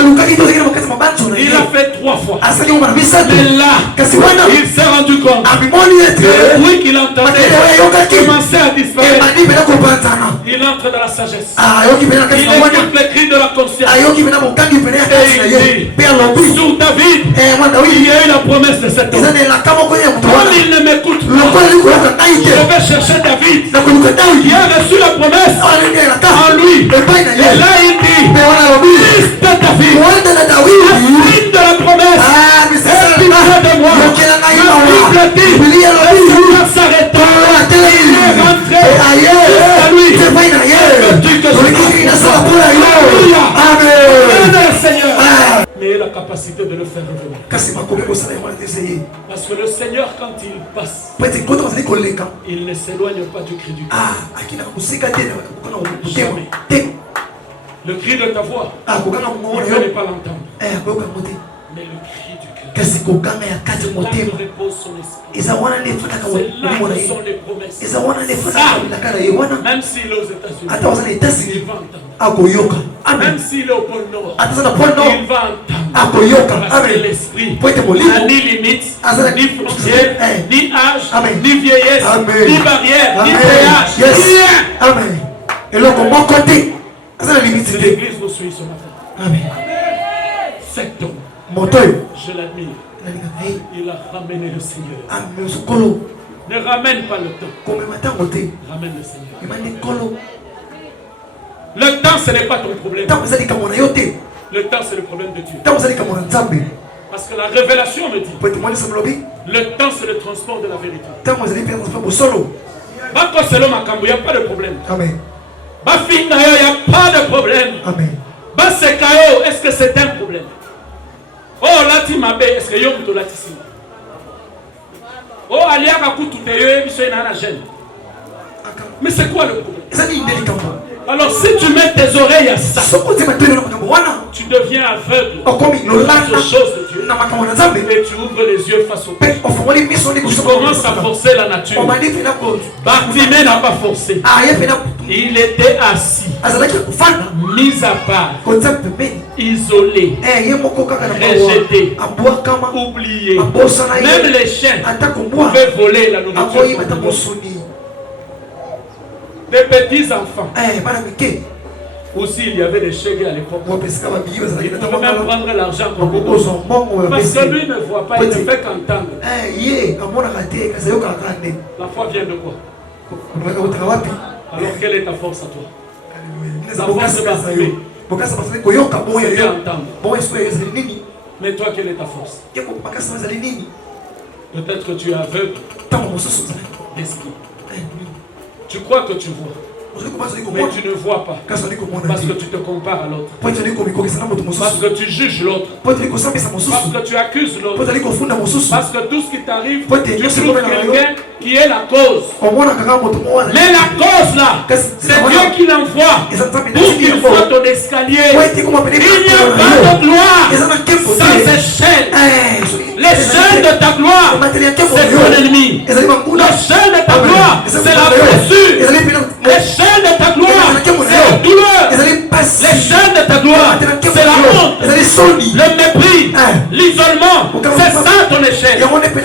Il a fait 3 fois. Mais là, il s'est rendu compte que le bruit qu'il entendait commençait à disparaître. Il entre dans la sagesse. Il écoute les cris de la conscience. Et il dit, sur David, il y a eu la promesse de cet homme. Comme il ne m'écoute pas, je vais chercher David, qui a reçu la promesse en lui. Et là il dit, fils de David, la signe de la promesse, aie pitié de moi. Ma Bible dit, le Seigneur s'arrêta, il est rentré jusqu'à lui. Veux-tu que je Amen, Seigneur. Mais il a la capacité de le faire revenir. Parce que le Seigneur, quand il passe, il ne s'éloigne pas du cri du cœur. Jamais. Le cri de ta voix, il ne veut pas l'entendre. Mais le cri du cœur, c'est là que repose son esprit. C'est là que sont les promesses. Même s'il est aux États-Unis, il va entendre. Même s'il est au pôle Nord, il va entendre. Parce que l'esprit n'a ni limite, ni frontière, ni âge, ni vieillesse, ni barrière, ni péage, rien. Amen. Et là, comment côté? L'église vous suit ce matin. Amen. Cet homme, je l'admire. Il a ramené le Seigneur. Ne ramène pas le temps. Ramène le Seigneur. Le temps, ce n'est pas ton problème. Le temps, c'est le problème de Dieu. Parce que la révélation me dit, le temps, c'est le transport de la vérité. Il n'y a pas de problème. Amen. Il n'y a pas de problème. Amen. Est-ce que c'est un problème? Oh, là, tu m'as dit, est-ce que tu as dit? Oh, Aliaka Koutoute, mais c'est quoi le problème? Alors si tu mets tes oreilles à ça, tu deviens aveugle aux choses de Dieu. Et tu ouvres les yeux face au péché. Tu commences à forcer la nature. Bartimée n'a pas forcé. Il était assis, mis à part, isolé, rejeté, oublié. Même les chiens pouvaient voler la nourriture. Des petits enfants. Aussi, il y avait des chèques à l'époque. Il pouvait même prendre l'argent comme parce que lui ne voit pas, il ne fait qu'entendre. La foi vient de quoi? Alors, quelle est ta force à toi? La force de Bartimée, c'est d'entendre. Mais toi, quelle est ta force? Peut-être que tu es aveugle d'esprit. Tu crois que tu vois, mais tu ne vois pas. Parce que tu te compares à l'autre. Parce que tu juges l'autre. Parce que tu accuses l'autre. Parce que tout ce qui t'arrive, tu trouves quelqu'un qui est la cause. Mais la cause là, c'est Dieu qui l'envoie pour qu'il soit ton escalier. Il n'y a pas de gloire sans échelle. L'échelle de ta gloire, c'est ton ennemi. L'échelle de ta gloire, c'est la blessure. L'échelle de ta gloire, c'est la douleur. L'échelle de ta gloire, c'est la honte, le mépris, l'isolement. C'est ça ton échelle.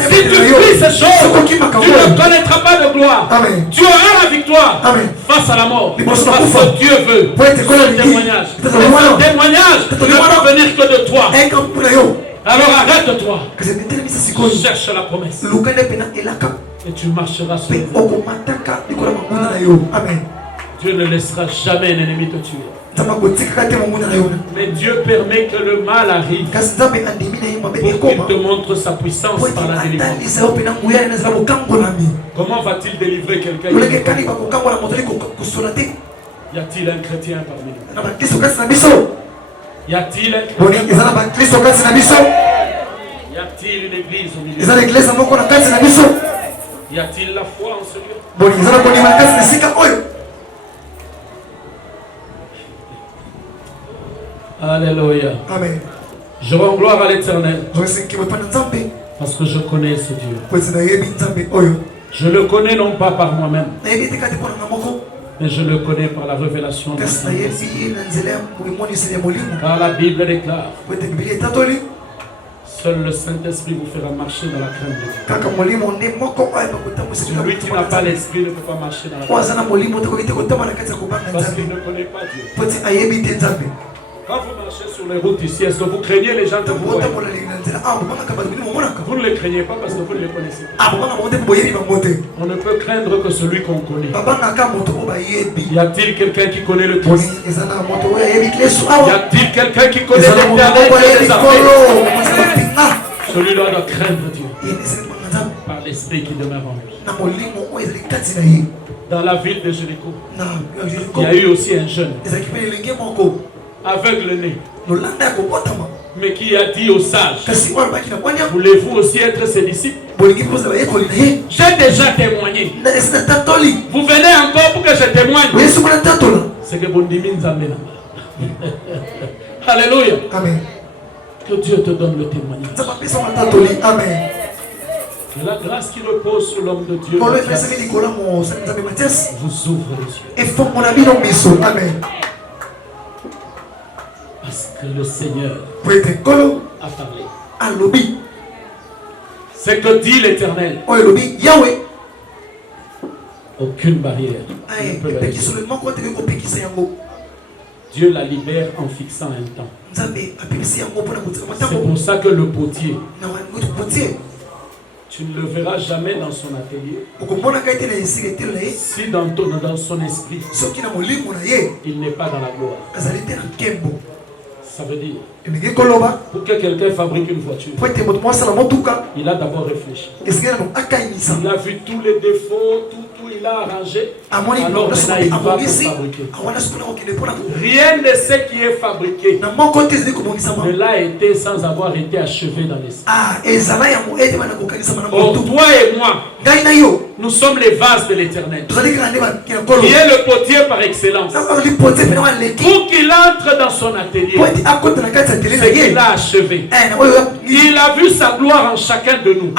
Si tu vis ces choses, tu ne connaîtras pas de gloire. Amen. Tu auras la victoire. Amen. Face à la mort. Parce que Dieu veut. Ce témoignage. Ce témoignage ne peut venir que de toi. Alors arrête-toi. Cherche la promesse. Et tu marcheras sur les eaux. Amen. Dieu ne laissera jamais un ennemi te tuer. Mais Dieu permet que le mal arrive pour qu'il te montre sa puissance par la délivrance. Comment va-t-il délivrer quelqu'un? Y a-t-il un chrétien parmi nous? Y a-t-il un chrétien? Y a-t-il une église au milieu? Y a-t-il la foi en ce lieu? Alléluia. Amen. Je rends gloire à l'Éternel. Parce que je connais ce Dieu. Je le connais non pas par moi-même, mais je le connais par la révélation de Saint-Esprit. Car la Bible déclare: seul le Saint-Esprit vous fera marcher dans la crainte de Dieu. Celui qui n'a pas l'Esprit ne peut pas marcher dans la crainte. Parce qu'il ne connaît pas Dieu. Quand vous marchez sur les routes ici, est-ce que vous craignez les gens que vous voyez? Vous ne les craignez pas parce que vous ne les connaissez pas. On ne peut craindre que celui qu'on connaît. Y a-t-il quelqu'un qui connaît le Christ? Y a-t-il quelqu'un qui connaît l'Éternel des armées? Celui-là doit craindre Dieu par l'Esprit qui demeure en lui. Dans la ville de Jéricho, il y a eu aussi un jeune aveugle-né, mais qui a dit aux sages: voulez-vous aussi être ses disciples? J'ai déjà témoigné. Vous venez encore pour que je témoigne? C'est que bon dimin Zambéna. Alléluia. Amen. Que Dieu te donne le témoignage. Amen. Que la grâce qui repose sur l'homme de Dieu vous ouvre les yeux. Amen. Parce que le Seigneur a parlé. C'est que dit l'Éternel. Aucune barrière ne peut l'arrêter. Dieu la libère en fixant un temps. C'est pour ça que le potier, tu ne le verras jamais dans son atelier si dans son esprit il n'est pas dans la gloire. Ça veut dire, pour que quelqu'un fabrique une voiture, il a d'abord réfléchi. Il a vu tous les défauts, tout il a arrangé. Alors maintenant il va pour fabriquer. Rien de ce qui est fabriqué ne l'a été sans avoir été achevé dans l'esprit. Or toi et moi, nous sommes les vases de l'Éternel, qui est le potier par excellence. Pour qu'il entre dans son atelier, c'est qu'il a achevé. Il a vu sa gloire en chacun de nous.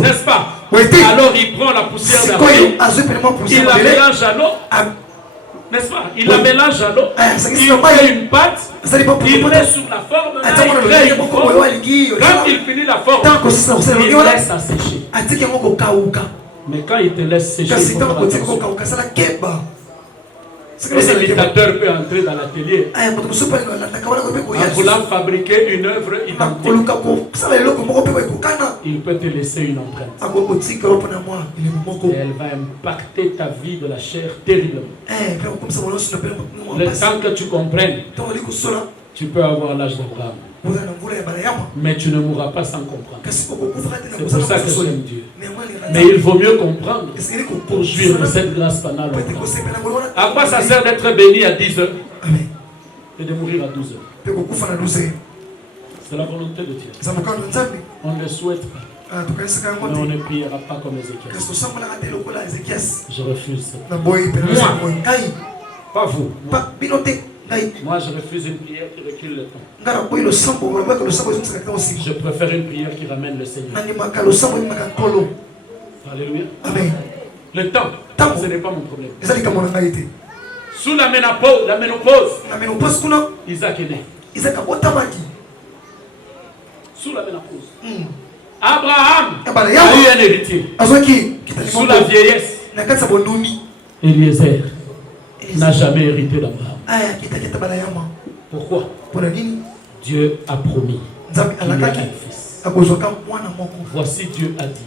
N'est-ce pas? Alors il prend la poussière d'argile, il la mélange à l'eau. N'est-ce pas? Il la mélange à l'eau, il fait une pâte, il met sur la forme, il crée une forme. Quand il finit la forme, il laisse assécher. Mais quand il te laisse sécher, il faut faire attention. Un imitateur peut entrer dans l'atelier en voulant fabriquer une œuvre identique. Il peut te laisser une empreinte. Et elle va impacter ta vie de la chair terriblement. Le temps que tu comprennes, tu peux avoir l'âge d'Abraham, mais tu ne mourras pas sans comprendre. C'est pour ça que j'aime Dieu. Mais il vaut mieux comprendre pour jouir de cette grâce pendant longtemps. À quoi ça sert d'être béni à 10 heures et de mourir à 12 heures? C'est la volonté de Dieu. On ne le souhaite pas, mais on ne priera pas comme Ézéchias. Je refuse. Moi, pas vous. Moi, je refuse une prière qui recule le temps. Je préfère une prière qui ramène le Seigneur. Alléluia. Amen. Le temps, ce n'est pas mon problème. Sous la ménopause, Isaac est né. Sous la ménopause. Abraham a eu un héritier. Sous la vieillesse, Eliezer n'a jamais hérité d'Abraham. Pourquoi? Dieu a promis qu'il y a un fils. Voici Dieu a dit.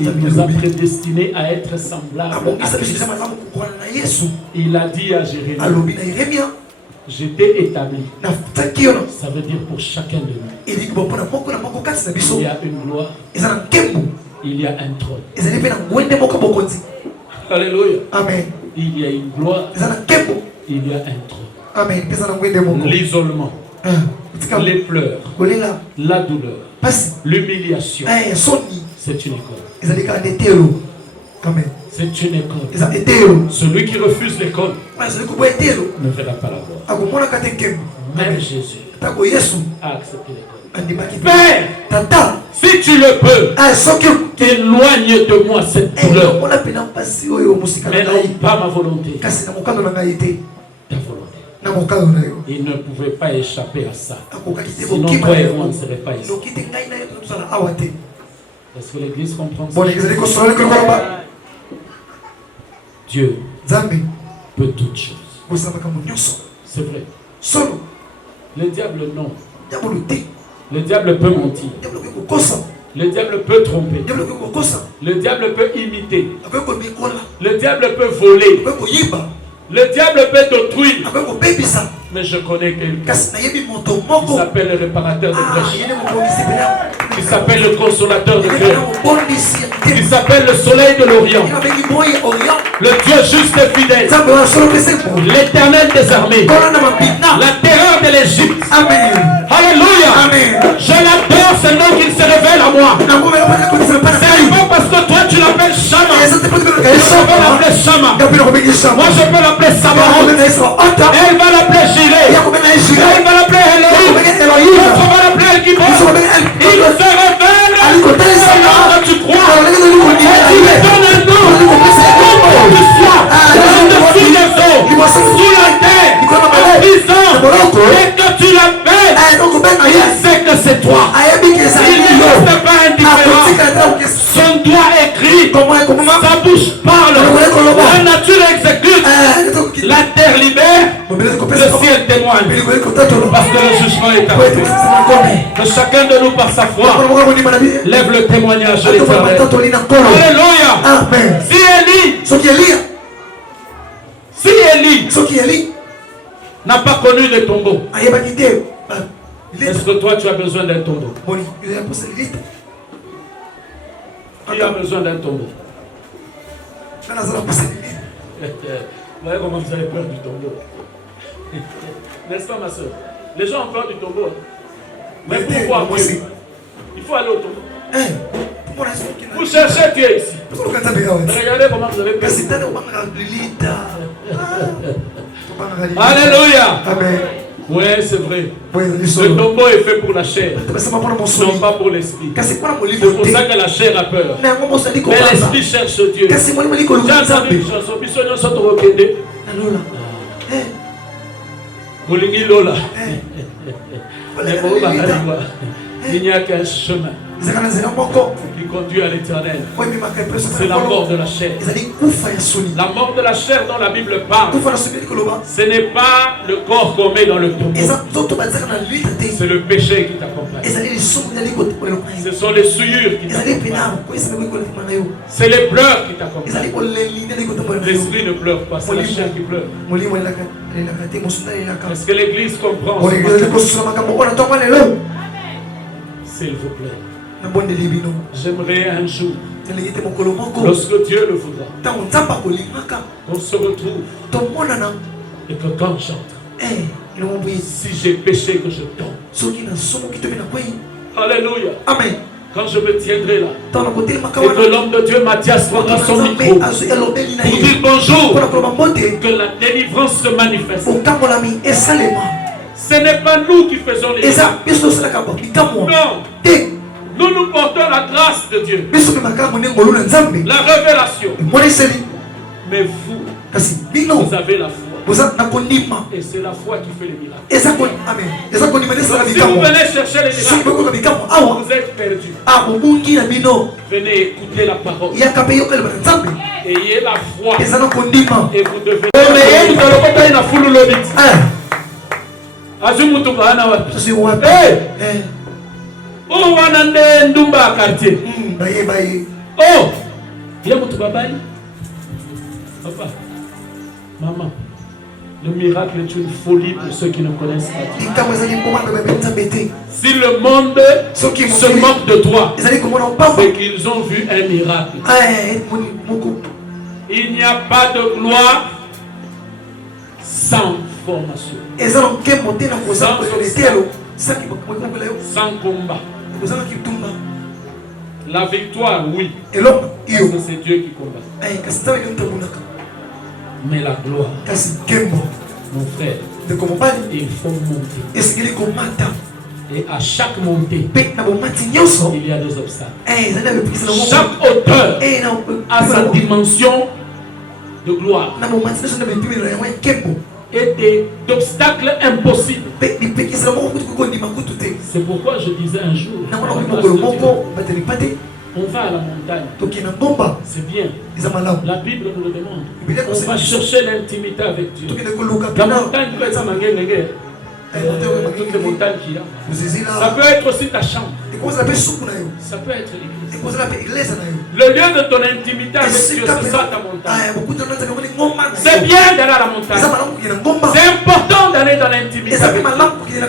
Il nous a prédestinés à être semblables à Christ. Il a dit à Jérémie, je t'ai établi. Ça veut dire pour chacun de nous. Il y a une gloire. Il y a un trône. Alléluia. Amen. Il y a une gloire. Il y a un trône. Amen. L'isolement, les pleurs, la douleur, l'humiliation, c'est une école. Amen. C'est une école. Celui qui refuse l'école ne verra pas la gloire. Même Jésus a accepté l'école. Père, si tu le peux, éloigne de moi cette douleur. Mais non pas ma volonté. Ta volonté. Il ne pouvait pas échapper à ça. Sinon toi et moi ne serait pas ici. Est-ce que l'église comprend ça? Dieu peut toutes choses. C'est vrai. Le diable non. Le diable peut mentir. Le diable peut tromper. Le diable peut imiter. Le diable peut voler. Le diable peut détruire. Mais je connais quelqu'un qui s'appelle le réparateur de brèches, qui s'appelle le consolateur de cœur, qui s'appelle le soleil de l'Orient, le Dieu juste et fidèle, l'Éternel des armées, la terreur de l'Égypte. Alléluia. Je l'adore, c'est nom qu'il se révèle à moi. C'est pas parce que toi tu l'appelles Shama. Je peux l'appeler Shama. Moi je peux l'appeler Sabaoth. Elle va l'appeler Jireh. Elle va l'appeler Elohim. L'autre va l'appeler El Gibor. Il se révèle au nom que tu crois. Et il donne un nom. Où tu sois, au-dessus des eaux, sous la terre, en prison, et que tu l'appelles, il sait que c'est toi. Il ne reste pas indifférent. Son doigt écrit, sa bouche parle, la nature exécute, la terre libère, le ciel témoigne. Parce que le jugement est arrivé. Que chacun de nous, par sa foi, lève le témoignage de l'Éternel. Alléluia. Si Élie n'a pas connu de tombeau, est-ce que toi tu as besoin d'un tombeau? Qui a besoin d'un tombeau? Vous voyez comment vous avez peur du tombeau? N'est-ce pas ma soeur? Les gens ont peur du tombeau. Mais pourquoi? Il faut aller au tombeau. Vous cherchez Dieu ici. Regardez comment vous avez peur. Alléluia. Amen. Oui, c'est vrai. Le tombeau est fait pour la chair, non pas pour l'esprit. C'est pour ça que la chair a peur. Mais l'esprit cherche Dieu. J'ai entendu une chanson. Bisogno sotto rokende. Bolingi Lola. Il n'y a qu'un chemin qui conduit à l'éternel. C'est la mort de la chair. La mort de la chair dont la Bible parle, ce n'est pas le corps qu'on met dans le tombeau. C'est le péché qui t'accompagne. Ce sont les souillures qui t'accompagnent. C'est les pleurs qui t'accompagnent. L'esprit ne pleure pas, c'est la chair qui pleure. Est-ce que l'église comprend? S'il vous plaît, j'aimerais un jour, lorsque Dieu le voudra, qu'on se retrouve et que quand j'entre, si j'ai péché, que je tombe. Alléluia. Amen. Quand je me tiendrai là, et que l'homme de Dieu Mathias prendra son micro pour dire bonjour, que la délivrance se manifeste. Ce n'est pas nous qui faisons les choses. Non. Nous nous portons la grâce de Dieu, la révélation. Mais vous avez la foi. Et c'est la foi qui fait les miracles. Amen. Si vous venez chercher les miracles, vous êtes perdus. Venez écouter la parole. Ayez la foi. Et vous devenez. Oh, wanande ndumba quartier. Oh, viens mon babali. Papa, maman, le miracle est une folie pour ceux qui ne connaissent pas Dieu. Si le monde se moque de toi, c'est qu'ils ont vu un miracle. Il n'y a pas de gloire sans formation. Sans combat. La victoire, oui. C'est Dieu qui combat. Mais la gloire, mon frère, il faut monter. Et à chaque montée, il y a des obstacles. Chaque hauteur a sa dimension de gloire et d'obstacles impossibles. C'est pourquoi je disais un jour, on va à la montagne. C'est bien. La Bible nous le demande. On va chercher l'intimité avec Dieu. La montagne peut être toutes les montagnes qu'il y a. Ça peut être aussi ta chambre. Ça peut être l'église. Le lieu de ton intimité avec Dieu, c'est ça ta montagne. C'est bien d'aller à la montagne. C'est important d'aller dans l'intimité avec Dieu.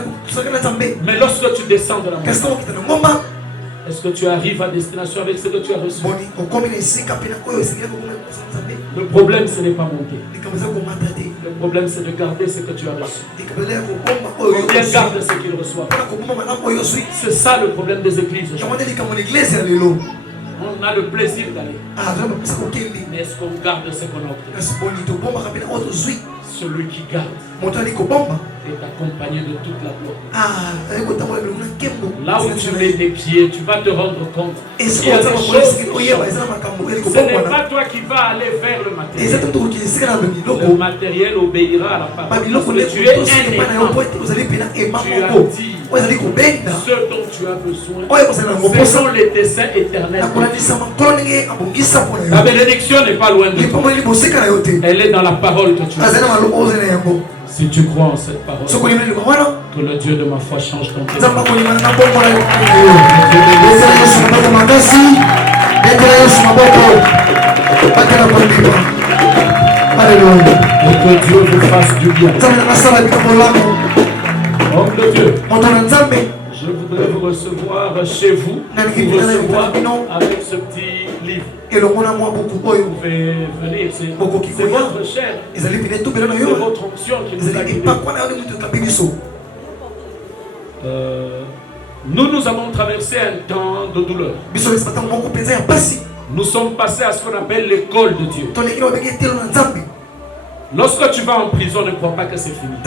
Mais lorsque tu descends de la montagne, est-ce que tu arrives à destination avec ce que tu as reçu? Le problème, ce n'est pas monter. Le problème, c'est de garder ce que tu as reçu. Combien garde ce qu'il reçoit? C'est ça le problème des églises aujourd'hui. On a le plaisir d'aller. Mais est-ce qu'on garde ce qu'on a obtenu? Celui qui garde est accompagné de toute la gloire. Là où tu mets tes pieds, tu vas te rendre compte. Il y a des choses qui changent. Ce n'est pas toi qui vas aller vers le matériel. Le matériel obéira à la parole. Tu es un aimant. Tu attires ce dont tu as besoin. Ce sont les desseins éternels. La bénédiction n'est pas loin de toi. Elle est dans la parole que tu as. Si tu crois en cette parole, que le Dieu de ma foi change ton cœur. Et que Dieu vous fasse du bien. Homme de Dieu, je voudrais vous recevoir chez vous, vous recevoir avec ce petit livre. Vous pouvez venir, c'est votre chair, c'est votre onction qui nous a guidés. Nous avons traversé un temps de douleur. Nous sommes passés à ce qu'on appelle l'école de Dieu. Lorsque tu vas en prison, ne crois pas que c'est fini.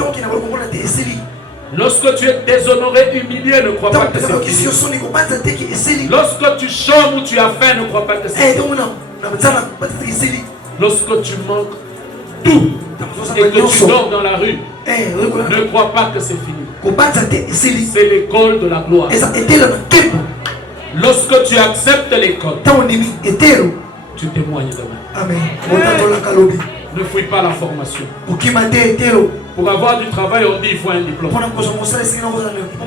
Lorsque tu es déshonoré, humilié, ne crois pas que c'est fini. Lorsque tu chômes ou tu as faim, ne crois pas que c'est fini. Lorsque tu manques tout et que tu dors dans la rue, ne crois pas que c'est fini. C'est l'école de la gloire. Lorsque tu acceptes l'école, tu témoignes demain. Amen. Ne fouille pas la formation. Pour avoir du travail, on dit il faut un diplôme.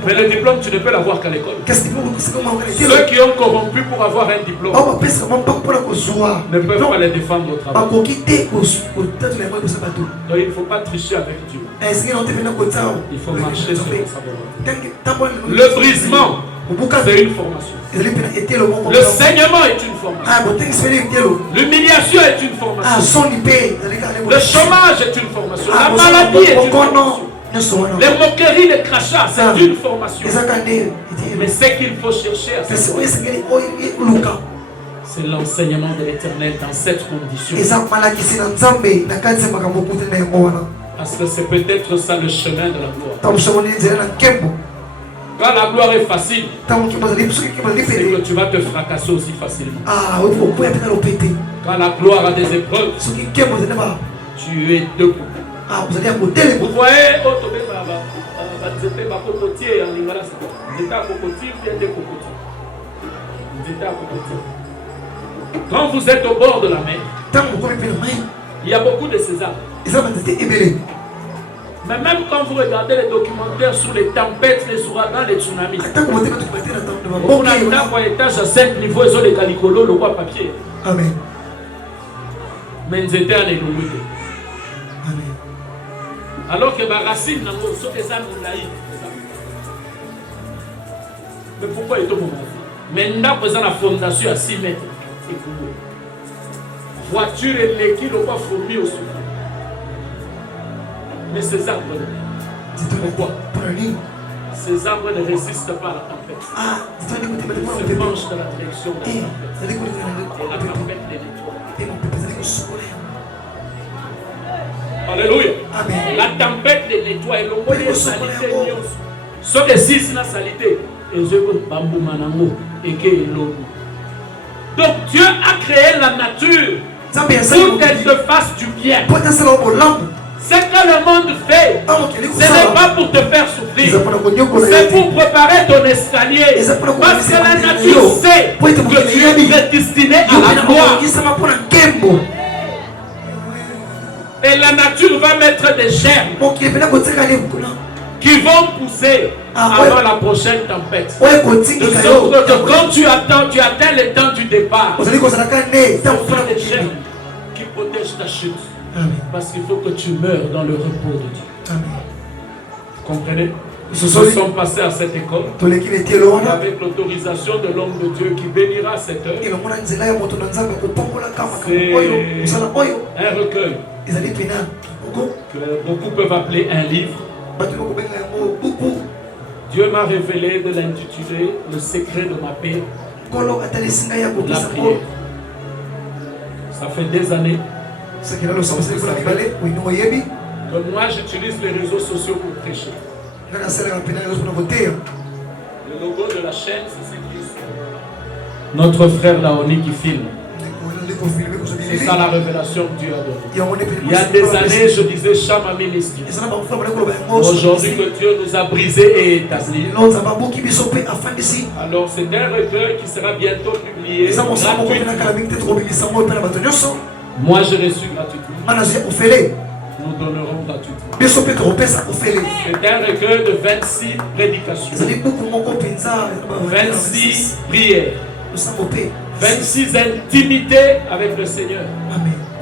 Mais le diplôme, tu ne peux l'avoir qu'à l'école. Ceux qui ont corrompu pour avoir un diplôme ne peuvent pas les défendre au travail. Donc il ne faut pas tricher avec Dieu. Il faut marcher sur sa volonté. Le brisement, c'est une formation. Le saignement est une formation. L'humiliation est une formation. Le chômage est une formation. La maladie est une formation. Les moqueries, les crachats, c'est une formation. Mais ce qu'il faut chercher, c'est l'enseignement de l'Éternel dans cette condition. Parce que c'est peut-être ça le chemin de la gloire. Quand la gloire est facile, c'est que tu vas te fracasser aussi facilement. Quand la gloire a des épreuves, tu es debout. Ah, vous allez à côté les vous voyez, c'était ma cocotier en lingala. C'était à cocotier, bien des cocotiers. C'était à cocotier. Quand vous êtes au bord de la mer, il y a beaucoup de ces arbres. Mais même quand vous regardez les documentaires sur les tempêtes, les ouragans, les tsunamis, on a un étage à 5 niveaux, ils ont les calicolos, le roi papier. Amen. Mais ils étaient à l'éloigner. Amen. Alors que ma racine, sont des arbres naïfs. Mais pourquoi est-on mon racine? Maintenant, présent la fondation à 6 mètres. Voiture et l'équipe n'ont pas fourmi au souffle. Mais ces arbres, pourquoi? Ces arbres ne résistent pas à la tempête. Ils se penchent dans la direction de la tempête. Et la tempête les nettoie. Alléluia. La tempête les nettoie. Et le mot de salité, ce que si c'est la salité, et je veux bambou manango et que l'eau. Donc Dieu a créé la nature pour qu'elle te fasse du bien. Ce que le monde fait, ce n'est pas pour te faire souffrir, c'est pour préparer ton escalier. Parce que la nature sait que tu es prédestiné à la gloire. Et la nature va mettre des germes qui vont pousser avant la prochaine tempête. De sorte que quand tu atteins le temps du départ, ce sont des germes qui protègent ta chute. Amen. Parce qu'il faut que tu meurs dans le repos de Dieu. Amen. Vous comprenez? Nous sommes passés à cette école avec l'autorisation de l'homme de Dieu qui bénira cette œuvre. C'est un recueil que beaucoup peuvent appeler un livre. Dieu m'a révélé de l'intituler Le secret de ma paix, la prière. Ça fait des années que moi j'utilise les réseaux sociaux pour prêcher. Le logo de la chaîne, c'est ce qui est notre frère Laoni qui filme. C'est ça la révélation que Dieu a donnée. Il y a des années, je disais Shama Ministry. Aujourd'hui que Dieu nous a brisé et établi. Alors c'est un recueil qui sera bientôt publié gratuitement. Moi j'ai reçu gratuitement. Nous donnerons gratuitement. C'est un recueil de 26 prédications, 26 prières, 26 intimités avec le Seigneur,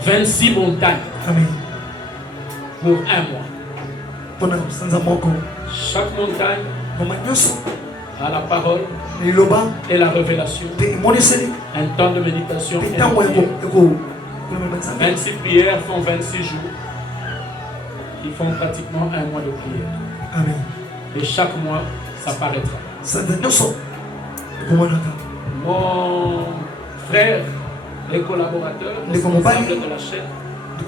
26 montagnes pour un mois. Chaque montagne a la parole et la révélation, un temps de méditation. 26 prières font 26 jours. Ils font pratiquement un mois de prière. Amen. Et chaque mois, ça paraîtra. Mon frère, les collaborateurs, les responsables de la chaîne,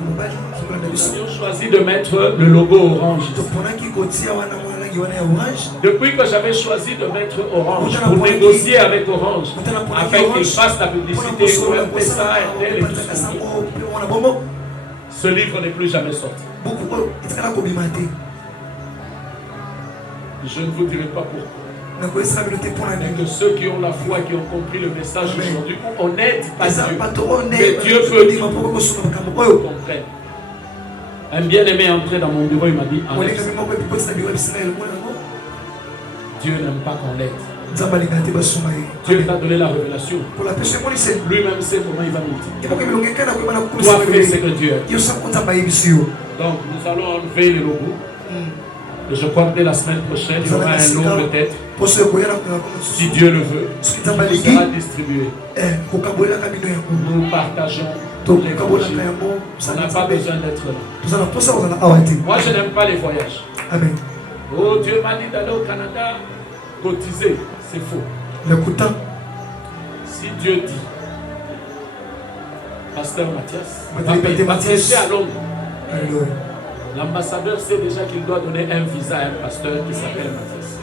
nous avions choisi de mettre le logo orange. Depuis que j'avais choisi de mettre orange pour négocier avec Orange, afin qu'ils fassent la publicité, ça, et tout ce ce livre n'est plus jamais sorti. Je ne vous dirai pas pourquoi. Mais que ceux qui ont la foi, qui ont compris le message aujourd'hui, on n'aide pas Dieu. Mais Dieu peut tout. Comprenne. Un bien-aimé est entré dans mon bureau, il m'a dit Dieu n'aime pas qu'on l'aide. Dieu t'a donné la révélation. Lui-même sait comment il va nous dire. Toi fais ce que Dieu a dit. Donc nous allons enlever le logo. Et je crois que dès la semaine prochaine, il y aura un lot peut-être. Si Dieu le veut, il sera distribué. Nous partageons l'évangile. On n'a pas besoin d'être là. Moi, je n'aime pas les voyages. Amen. Oh, Dieu m'a dit d'aller au Canada, cotiser. C'est faux. Si Dieu dit, Pasteur Mathias va prêcher à Londres. L'ambassadeur sait déjà qu'il doit donner un visa à un pasteur qui s'appelle Mathias.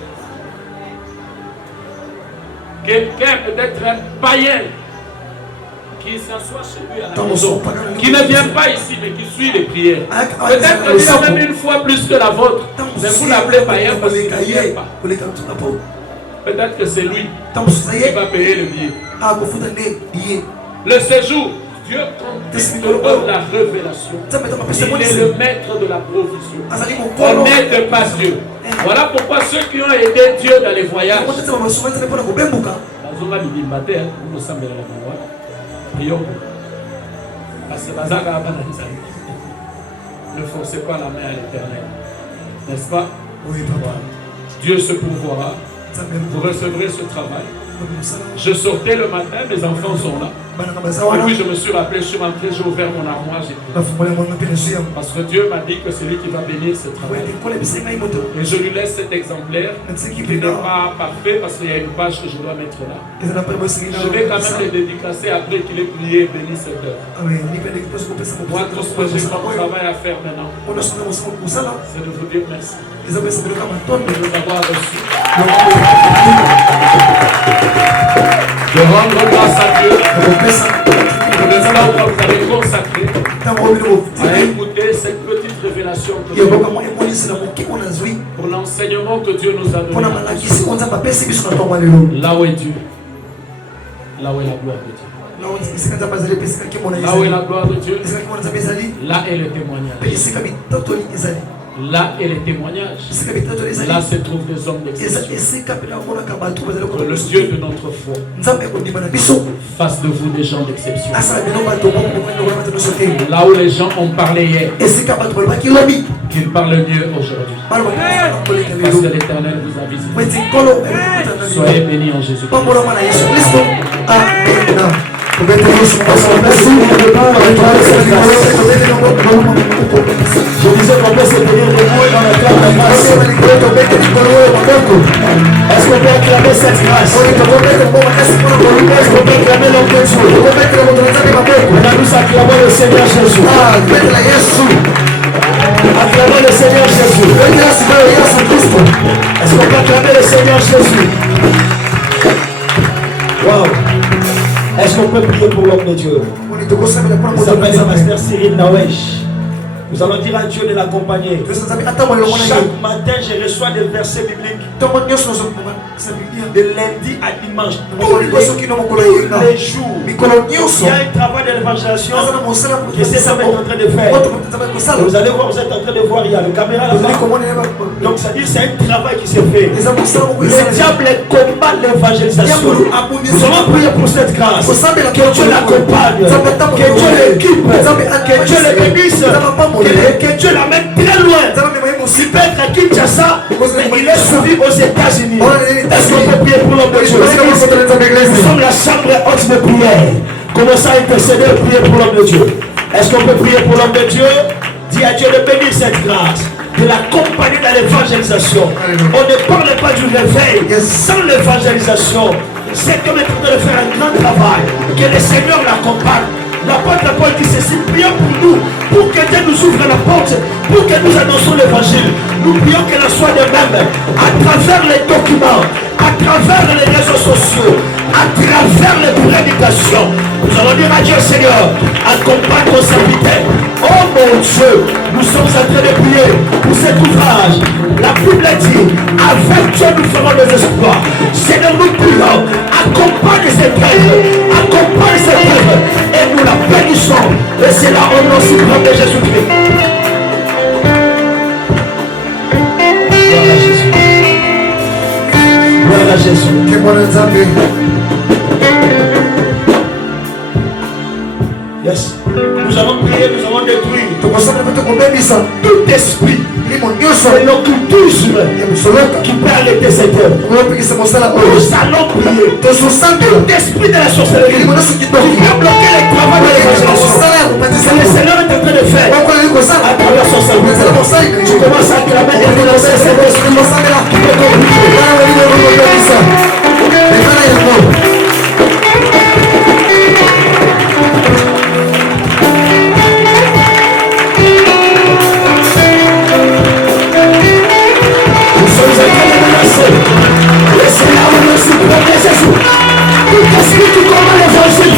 Quelqu'un peut être un païen qui s'assoit chez lui à la maison, qui ne vient pas ici mais qui suit les prières. Peut-être que Dieu a même une foi plus que la vôtre, mais vous l'appelez païen parce qu'il ne vient pas. Peut-être que c'est lui qui va payer le billet. Le séjour, Dieu donne la révélation. Il est le maître de la provision. On n'aide pas Dieu. Voilà pourquoi ceux qui ont aidé Dieu dans les voyages, ne forcez pas la main à l'Éternel. N'est-ce pas? Oui, papa. Dieu se pourvoira. Vous recevrez ce travail. Je sortais le matin, mes enfants sont là. Et puis je me suis rappelé, je suis rentré, j'ai ouvert mon armoire, j'ai prié. Parce que Dieu m'a dit que c'est lui qui va bénir ce travail. Et je lui laisse cet exemplaire qui n'est pas parfait parce qu'il y a une page que je dois mettre là. Je vais quand même le dédicacer après qu'il ait prié et béni cette œuvre. Moi, tout ce que j'ai comme travail à faire maintenant, c'est de vous dire merci. De nous avoir reçus. De rendre grâce à Dieu pour le temps que vous avez consacré à écouter cette petite révélation pour l'enseignement que Dieu nous a donné. Là où est Dieu, là où est la gloire de Dieu. Là où est la gloire de Dieu, là est le témoignage. Là est les témoignages. Là se trouvent des hommes d'exception. Que le Dieu de notre foi fasse de vous des gens d'exception. Là où les gens ont parlé hier, qu'ils parlent mieux aujourd'hui. Parce que l'Éternel vous a visité. Soyez bénis en Jésus-Christ. Je disais qu'on peut se tenir debout dans la terre de grâce. Est-ce qu'on peut acclamer cette grâce? Est-ce qu'on peut acclamer l'homme de Dieu? Maintenant nous acclamons le Seigneur Jésus. Acclamons le Seigneur Jésus. Est-ce qu'on peut acclamer le Seigneur Jésus? Wow. Est-ce qu'on peut prier pour l'homme de Dieu? Vous appelez Pasteur Cyril Nawesh. Nous allons dire à Dieu de l'accompagner. Chaque matin, je reçois des versets bibliques. De lundi à dimanche. Tous les jours. Il y a un travail de l'évangélisation que c'est ça que vous êtes en train de faire. Vous allez voir, vous êtes en train de voir, il y a le caméra là-bas. Donc ça dit c'est un travail qui se fait. Le diable combat l'évangélisation. Nous allons prier pour cette grâce. Que Dieu l'accompagne. Que Dieu l'équipe. Que Dieu le bénisse. Que Dieu l'amène très loin. Il peut être à Kinshasa, mais il est suivi aux États-Unis. Est-ce qu'on peut prier pour l'homme de Dieu? Nous sommes la chambre haute de prière. Commençons à intercéder et prier pour l'homme de Dieu. Est-ce qu'on peut prier pour l'homme de Dieu? Dis à Dieu de bénir cette grâce, de l'accompagner dans l'évangélisation. On ne parle pas du réveil sans l'évangélisation. C'est comme est en train de faire un grand travail. Que le Seigneur l'accompagne. L'apôtre Paul dit ceci, prions pour nous, pour que Dieu nous ouvre la porte, pour que nous annoncions l'évangile. Nous prions qu'elle soit de même, à travers les documents, à travers les réseaux sociaux, à travers les prédications. Nous allons dire à Dieu, Seigneur, accompagne ton serviteur. Oh mon Dieu, nous sommes en train de prier pour cet ouvrage. La Bible dit, avec Dieu nous ferons des espoirs. Seigneur, nous prions, accompagne cette œuvre, accompagne cette œuvre, et nous la bénissons. Et c'est là au nom suprême de Jésus-Christ. Gloire à Jésus. Yes. Nous allons prier, nous allons détruire tout esprit et l'occultisme qui peut arrêter cette œuvre. Nous allons prier tout esprit de la sorcellerie qui va bloquer le travail de l'évangélisation. Le Seigneur est en train de faire à travers son service. Tu commences à clamer et prononcer cet esprit qui peut t'obliger. C'est là où nous supportons Jésus. Tout esprit qui combat l'évangile,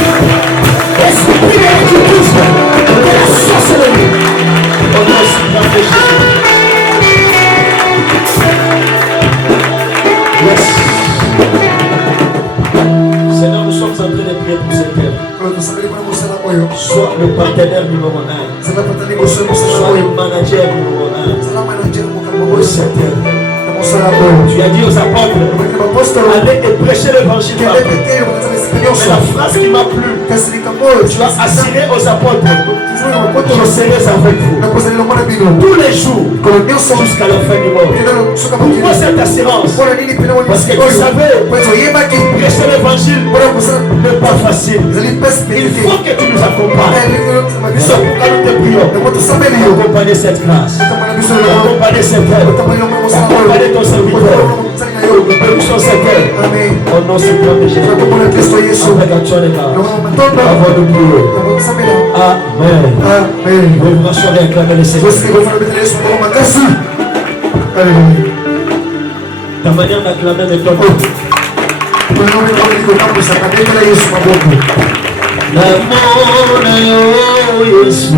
le partenaire numéro 1. Sois le manager numéro 1. Au secteur. Tu as dit aux apôtres, allez et prêchez l'évangile. Mais la phrase qui m'a plu, tu as assuré aux apôtres, je serai avec vous tous les jours jusqu'à la fin du monde. Pourquoi cette assurance? Parce que tu savais, prêcher l'évangile n'est pas facile. Il faut que tu nous accompagnes. C'est pourquoi nous te prions. Accompagner cette grâce, accompagner cette œuvre, accompagner ton serviteur. Au nom suprême de Jésus. Avec action de grâce. Avant de prier. Amen. Vous vous rassurez et acclamez le Seigneur. Ta manière d'acclamer m'étonne. L'amour de Jésus.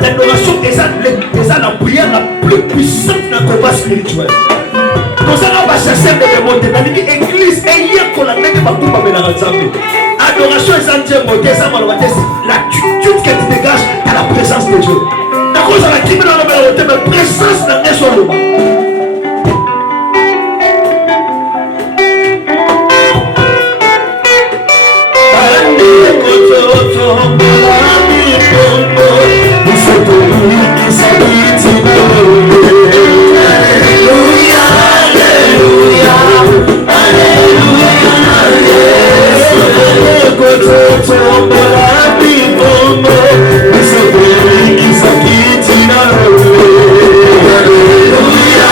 L'adoration est la prière la plus puissante dans le combat spirituel. Nous allons chercher de remonter dans l'église et hier qu'on a mis adoration est l'attitude que tu dégages à la présence de Dieu. La cause à la qui me la présence de Dieu. Hallelujah.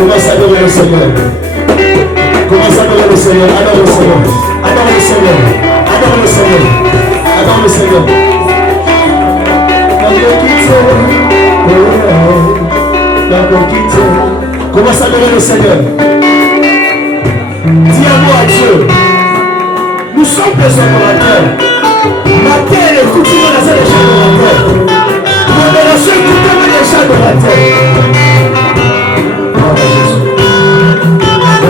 Commence à adorer le Seigneur. Commence à adorer le Seigneur. Adore le Seigneur. Adore le Seigneur. Adore le Seigneur. Adore le Seigneur. Commence à adorer le Seigneur. Dis un mot à Dieu. Nous sommes des adorateurs. Ma terre est coutume dans les adorateurs. Mon relation est coutume dans les adorateurs.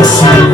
Merci.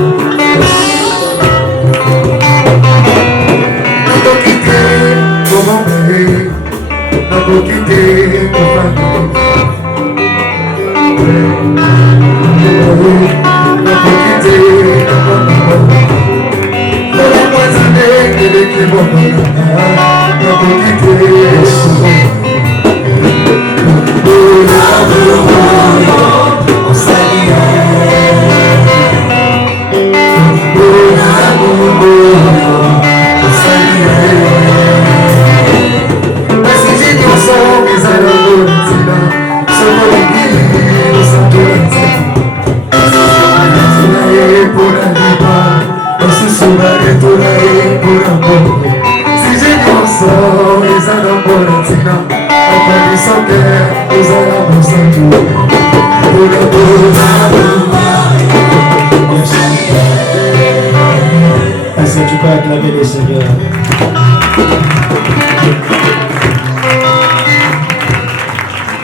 Est-ce que tu peux acclamer le Seigneur?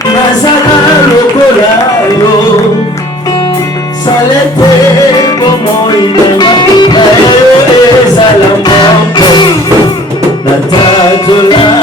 Nazana lokola yo salete bomo inema na yo ezala moko na tatola